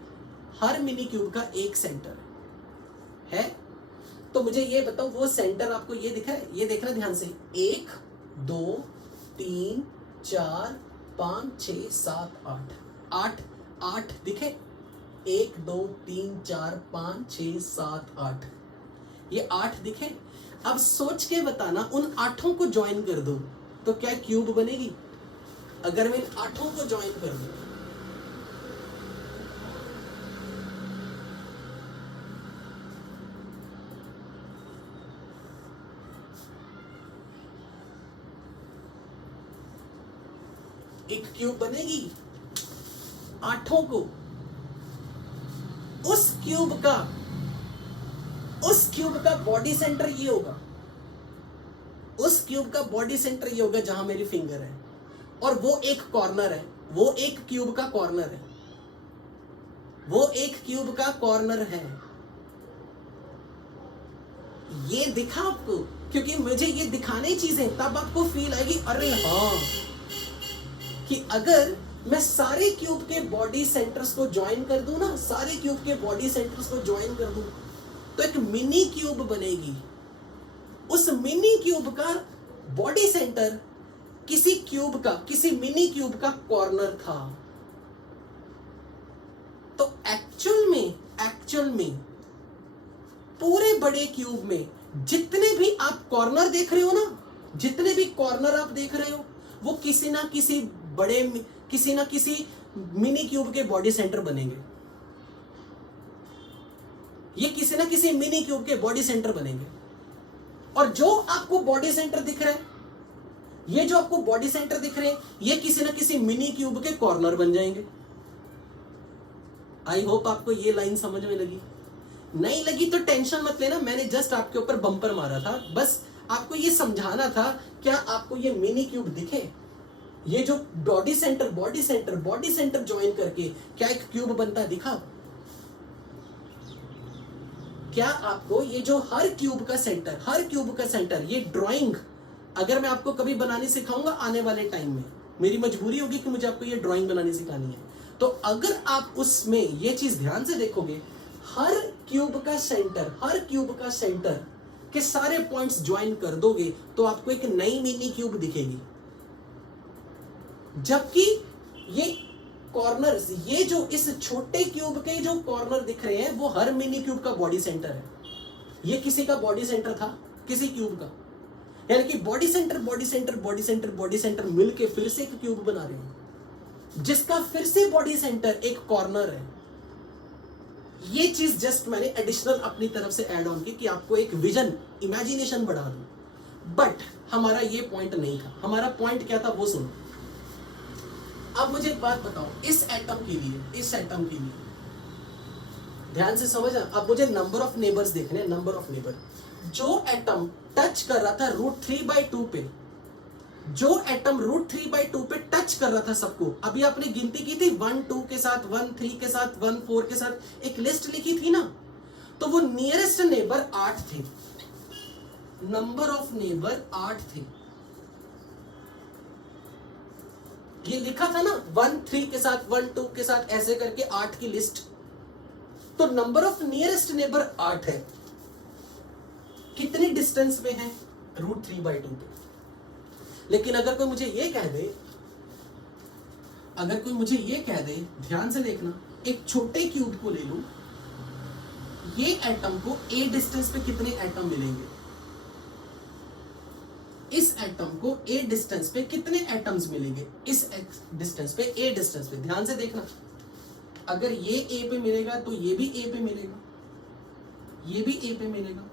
हर मिनी क्यूब का एक सेंटर है। तो मुझे ये बताओ वो सेंटर आपको ये दिखा है? ये देखना ध्यान से, 1 2 3 4 5 6 7 8, 8 दिखे? 1 2 3 4 5 6 7 8, ये 8 दिखे? अब सोच के बताना, उन 8 को ज्वाइन कर दो तो क्या क्यूब बनेगी? अगर मैं इन 8 को ज्वाइन कर दूं, एक क्यूब बनेगी 8 को। उस क्यूब का उस क्यूब का बॉडी सेंटर ये होगा, उस क्यूब का बॉडी सेंटर ये होगा जहां मेरी फिंगर है, और वो एक कॉर्नर है, वो एक क्यूब का कॉर्नर है, वो एक क्यूब का कॉर्नर है। ये दिखा आपको? क्योंकि मुझे ये दिखाने चीजें, तब आपको फील आएगी अरे हाँ, कि अगर मैं सारे क्यूब के बॉडी सेंटर्स को ज्वाइन कर दूं ना, सारे क्यूब के बॉडी सेंटर्स को ज्वाइन कर दूं, तो एक मिनी क्यूब बनेगी। उस मिनी क्यूब का बॉडी सेंटर किसी क्यूब का, किसी मिनी क्यूब का कॉर्नर था। तो एक्चुअल में पूरे बड़े क्यूब में जितने भी आप कॉर्नर देख रहे हो ना, जितने भी कॉर्नर आप देख रहे हो, वो किसी ना किसी मिनी क्यूब के बॉडी सेंटर बनेंगे। ये किसी ना किसी मिनी क्यूब के बॉडी सेंटर बनेंगे। और जो आपको बॉडी सेंटर दिख रहा है, ये जो आपको बॉडी सेंटर दिख रहे हैं, ये किसी ना किसी मिनी क्यूब के कॉर्नर बन जाएंगे। आई होप आपको ये लाइन समझ में लगी। नहीं लगी तो टेंशन मत लेना, मैंने जस्ट आपके ऊपर बम्पर मारा था, बस आपको ये समझाना था। क्या आपको ये मिनी क्यूब दिखे? ये जो बॉडी सेंटर ज्वाइन करके क्या एक क्यूब बनता दिखा? क्या आपको ये जो हर क्यूब का सेंटर, ये ड्राइंग अगर मैं आपको कभी बनानी सिखाऊंगा आने वाले टाइम में, मेरी मजबूरी होगी कि मुझे आपको ये ड्राइंग बनानी सिखानी है, तो अगर आप उसमें ये चीज ध्यान से देखोगे, हर क्यूब का सेंटर के सारे पॉइंट्स ज्वाइन कर दोगे तो आपको एक नई मिनी क्यूब दिखेगी। जबकि ये कॉर्नर्स, ये जो इस छोटे क्यूब के जो कॉर्नर दिख रहे हैं, वो हर मिनी क्यूब का बॉडी सेंटर है। ये किसी का बॉडी सेंटर था, किसी क्यूब का, यानी कि बॉडी सेंटर मिलके फिर से एक क्यूब बना रहे हैं, जिसका फिर से बॉडी सेंटर एक कॉर्नर है। ये चीज जस्ट मैंने एडिशनल अपनी तरफ से ऐड ऑन की कि आपको एक विजन, इमेजिनेशन बढ़ा दूं। बट हमारा ये पॉइंट नहीं था। हमारा पॉइंट क्या था वो सुनो। अब मुझे एक बात बताओ, इस एटम के लिए ध्यान से समझना। अब मुझे नंबर ऑफ नेबर्स देखने, नंबर ऑफ नेबर। जो एटम टच कर रहा था √3/2 पे, जो एटम √3/2 पे टच कर रहा था सबको, अभी आपने गिनती की थी 1 2 के साथ, 1 3 के साथ, 1 4 के साथ, एक लिस्ट लिखी थी ना, तो वो नियरेस्ट नेबर 8 थे। नंबर ऑफ नेबर 8 थे। ये लिखा था ना 1 3 के साथ, 1 2 के साथ, ऐसे करके 8 की लिस्ट। तो नंबर ऑफ नियरेस्ट नेबर 8 है। कितनी डिस्टेंस पे है? √3/2 पे। लेकिन अगर कोई मुझे ये कह दे, ध्यान से देखना, एक छोटे क्यूब को ले लूं, ये एटम को a डिस्टेंस पे कितने एटम मिलेंगे? इस एटम को a डिस्टेंस पे कितने एटम्स मिलेंगे? इस डिस्टेंस पे, a डिस्टेंस पे, ध्यान से देखना। अगर ये a पे मिलेगा तो ये भी a पे मिलेगा, ये भी a पे मिलेगा।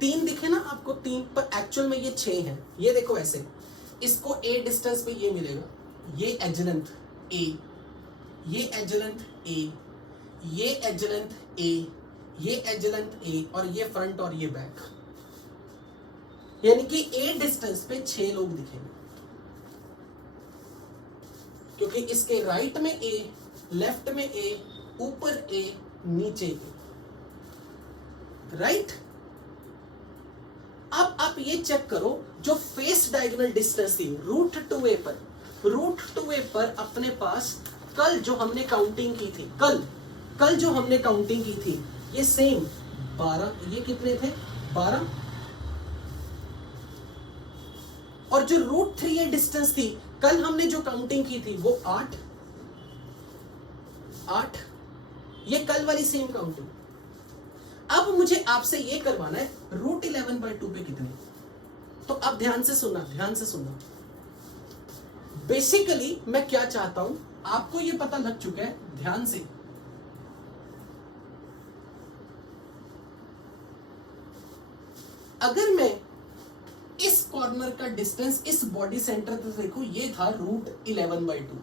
3 दिखे ना आपको, 3 पर एक्चुअल में ये 6 है। ये देखो ऐसे, इसको a डिस्टेंस पे ये मिलेगा, ये एजलेंथ a, ये एजलेंथ a, ये एजलेंथ a, ये एजलेंथ a, और ये फ्रंट और ये बैक। यानी कि a डिस्टेंस पे 6 लोग दिखेंगे, क्योंकि इसके राइट में a, लेफ्ट में a, ऊपर a, नीचे a, राइट। अब आप ये चेक करो, जो फेस डायगोनल डिस्टेंस थी √2a पर अपने पास कल जो हमने काउंटिंग की थी, कल जो हमने काउंटिंग की थी, ये सेम 12, ये कितने थे? 12। और जो √3a डिस्टेंस थी, कल हमने जो काउंटिंग की थी वो 8। ये कल वाली सेम काउंटिंग। अब मुझे आपसे ये करवाना है √11/2 पे कितने। तो अब ध्यान से सुनना। बेसिकली मैं क्या चाहता हूं, आपको ये पता लग चुका है, ध्यान से। अगर मैं इस कॉर्नर का डिस्टेंस इस बॉडी सेंटर से देखो, ये था √11/2,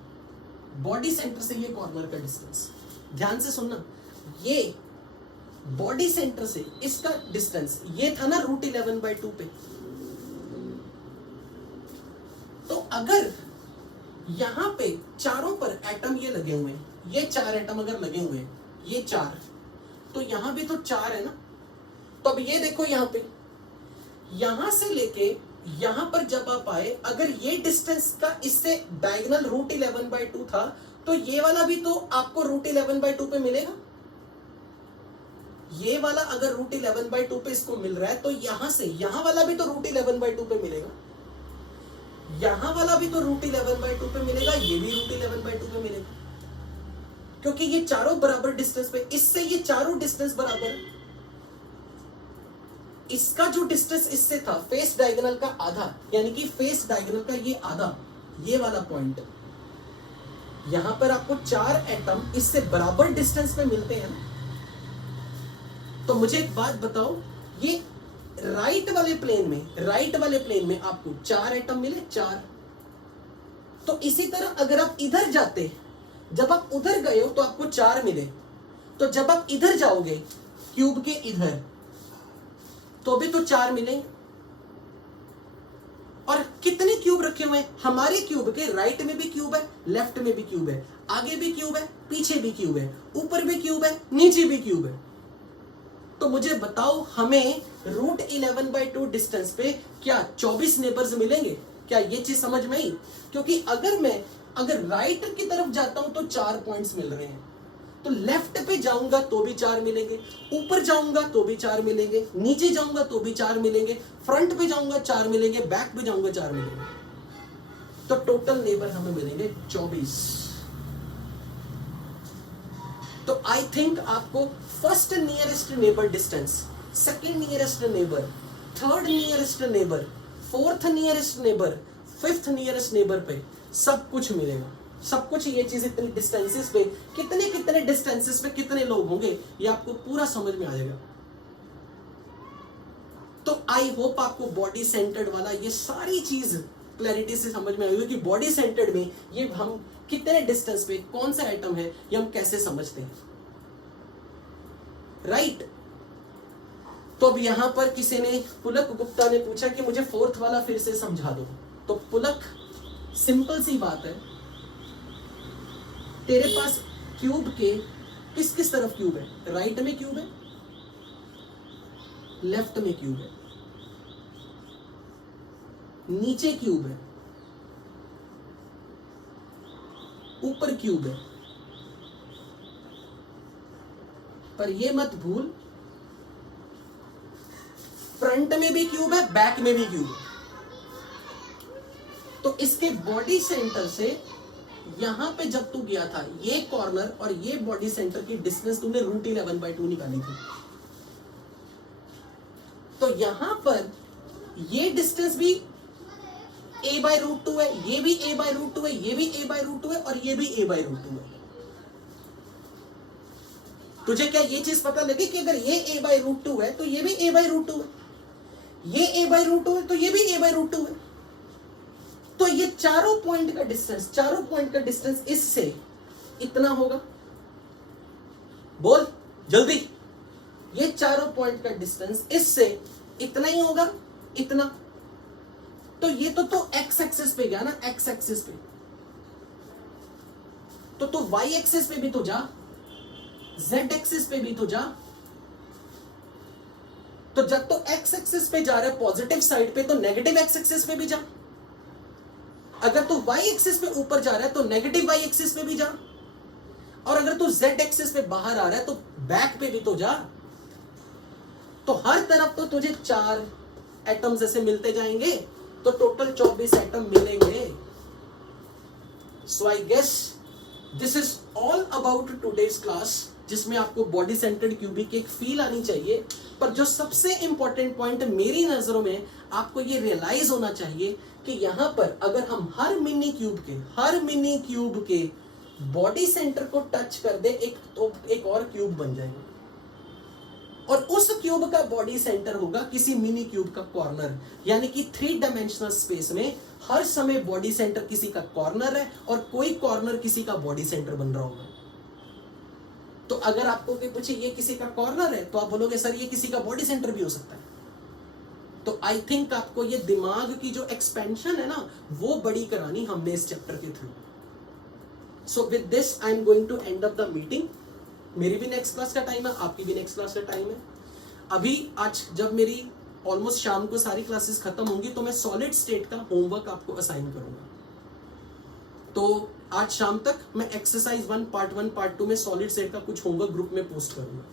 बॉडी सेंटर से ये कॉर्नर का डिस्टेंस। ध्यान से सुनना, ये बॉडी सेंटर से इसका डिस्टेंस ये था ना √11/2 पे। तो अगर यहां पे चारों पर एटम ये लगे हुए हैं, ये 4 एटम अगर लगे हुए हैं, ये 4, तो यहां भी तो 4 है ना। तो अब ये देखो यहां पे, यहां से लेके यहां पर जब आप आए, अगर ये डिस्टेंस का इससे डायगोनल √11/2 था, तो ये वाला भी तो आपको √11/2 पे मिलेगा। ये वाला अगर √11/2 पे इसको मिल रहा है, तो यहां से यहां वाला भी तो √11/2 पे मिलेगा, यहां वाला भी तो √11/2 पे मिलेगा, ये भी √11/2 पे मिलेगा, क्योंकि ये चारों बराबर डिस्टेंस पे, इससे ये चारों डिस्टेंस बराबर है। इसका जो डिस्टेंस इससे था फेस डायगोनल का आधा, यानी कि फेस डायगोनल का ये आधा, ये वाला पॉइंट, यहां पर आपको 4 एटम इससे बराबर डिस्टेंस पे मिलते हैं ना। तो मुझे एक बात बताओ, ये राइट वाले प्लेन में आपको 4 एटम मिले, 4। तो इसी तरह अगर आप इधर जाते, जब आप उधर गए हो तो आपको 4 मिले, तो जब आप इधर जाओगे क्यूब के इधर, तो भी तो 4 मिलेंगे। और कितने क्यूब रखे हुए हैं हमारे क्यूब के? राइट में भी क्यूब है, लेफ्ट में भी क्यूब है, आगे भी क्यूब है, पीछे भी क्यूब है, ऊपर भी क्यूब है, नीचे भी क्यूब है। तो मुझे बताओ, हमें √11/2 डिस्टेंस पे क्या 24 नेबर्स मिलेंगे? क्या ये चीज समझ में आई? क्योंकि अगर राइट की तरफ जाता हूं तो 4 पॉइंट्स मिल रहे हैं, तो लेफ्ट पे जाऊंगा तो भी 4 मिलेंगे, ऊपर जाऊंगा तो भी 4 मिलेंगे, नीचे जाऊंगा तो भी 4 मिलेंगे, फ्रंट पे जाऊंगा 4 मिलेंगे, बैक पे जाऊंगा 4 मिलेंगे। तो टोटल नेबर हमें मिलेंगे 24। तो आई थिंक आपको first nearest neighbour distance, second nearest neighbour, third nearest neighbour, fourth nearest neighbour, fifth nearest neighbour पे सब कुछ मिलेगा, सब कुछ। ये चीज इतनी डिस्टेंसेस पे, कितने डिस्टेंसेस पे कितने लोग होंगे, ये आपको पूरा समझ में आ जाएगा। तो आई होप आपको बॉडी सेंटर्ड वाला ये सारी चीज क्लैरिटी से समझ में आएगी कि बॉडी सेंटर्ड में ये हम कितने डिस्टेंस पे कौन सा एटम है, ये हम कैसे समझते हैं, राइट। तो अब यहां पर किसी ने, पुलक गुप्ता ने पूछा कि मुझे फोर्थ वाला फिर से समझा दो। तो पुलक, सिंपल सी बात है, तेरे पास क्यूब के किस किस तरफ क्यूब है? राइट में क्यूब है, लेफ्ट में क्यूब है, नीचे क्यूब है, ऊपर क्यूब है। पर ये मत भूल, फ्रंट में भी क्यूब है, बैक में भी क्यूब है। तो इसके बॉडी सेंटर से यहां पे जब तू गया था, ये कॉर्नर और ये बॉडी सेंटर की डिस्टेंस तुमने √11/2 निकाली थी। तो यहां पर ये डिस्टेंस भी a/√2 है, ये भी a/√2 है, ये भी a/√2 है, और ये भी a/√2 है। तुझे क्या ये चीज पता लगी कि अगर ये a/√2 है तो ये भी a/√2 है, ये a/√2 है तो ये भी a/√2 है। तो ये चारों पॉइंट का डिस्टेंस इससे इतना होगा। बोल जल्दी, ये चारों पॉइंट का डिस्टेंस इससे इतना ही होगा, इतना। तो ये तो एक्स एक्सिस पे गया ना, एक्स एक्सिस पे। तो तू वाई एक्सिस पे भी तो जा, जेड एक्सिस पे भी तो जा। तो जब तो एक्स एक्सिस पे जा रहा है पॉजिटिव साइड पे, तो नेगेटिव एक्स एक्सिस पे भी जा। अगर तू वाई एक्सिस पे ऊपर जा रहा है तो नेगेटिव वाई एक्सिस पे भी जा, और अगर तू जेड एक्सिस पे बाहर आ रहा है तो बैक पे भी तो जा। तो हर तरफ तो तुझे 4 एटम्स ऐसे मिलते जाएंगे, तो टोटल 24 एटम मिलेंगे। So I guess this is all about today's class, जिसमें आपको बॉडी सेंटर्ड क्यूबिक एक फील आनी चाहिए। पर जो सबसे इंपॉर्टेंट पॉइंट मेरी नजरों में आपको ये रियलाइज होना चाहिए कि यहां पर अगर हम हर मिनी क्यूब के बॉडी सेंटर को टच कर दे, एक और क्यूब बन जाएगा, और उस क्यूब का बॉडी सेंटर होगा किसी मिनी क्यूब का कॉर्नर। यानी कि 3 डायमेंशनल स्पेस में हर समय बॉडी सेंटर किसी का कॉर्नर है और कोई कॉर्नर किसी का बॉडी सेंटर बन रहा होगा। तो अगर आपको कोई पूछे ये किसी का कॉर्नर है, तो आप बोलोगे सर ये किसी का बॉडी सेंटर भी हो सकता है। तो आई थिंक आपको ये दिमाग की जो एक्सपेंशन है ना, वो बड़ी करानी हमने इस चैप्टर के through. So with this I am going to end up the meeting. मेरी भी नेक्स्ट क्लास का टाइम है, आपकी भी नेक्स्ट क्लास का टाइम है। अभी आज जब मेरी ऑलमोस्ट शाम को सारी क्लासेस खत्म होंगी, तो मैं सॉलिड स्टेट का होमवर्क आपको असाइन करूंगा। तो आज शाम तक मैं एक्सरसाइज 1 पार्ट 1 पार्ट 2 में सॉलिड स्टेट का कुछ होमवर्क ग्रुप में पोस्ट करूंगा।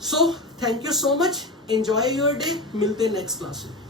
So thank you so much, enjoy your day, मिलते हैं नेक्स्ट क्लास में।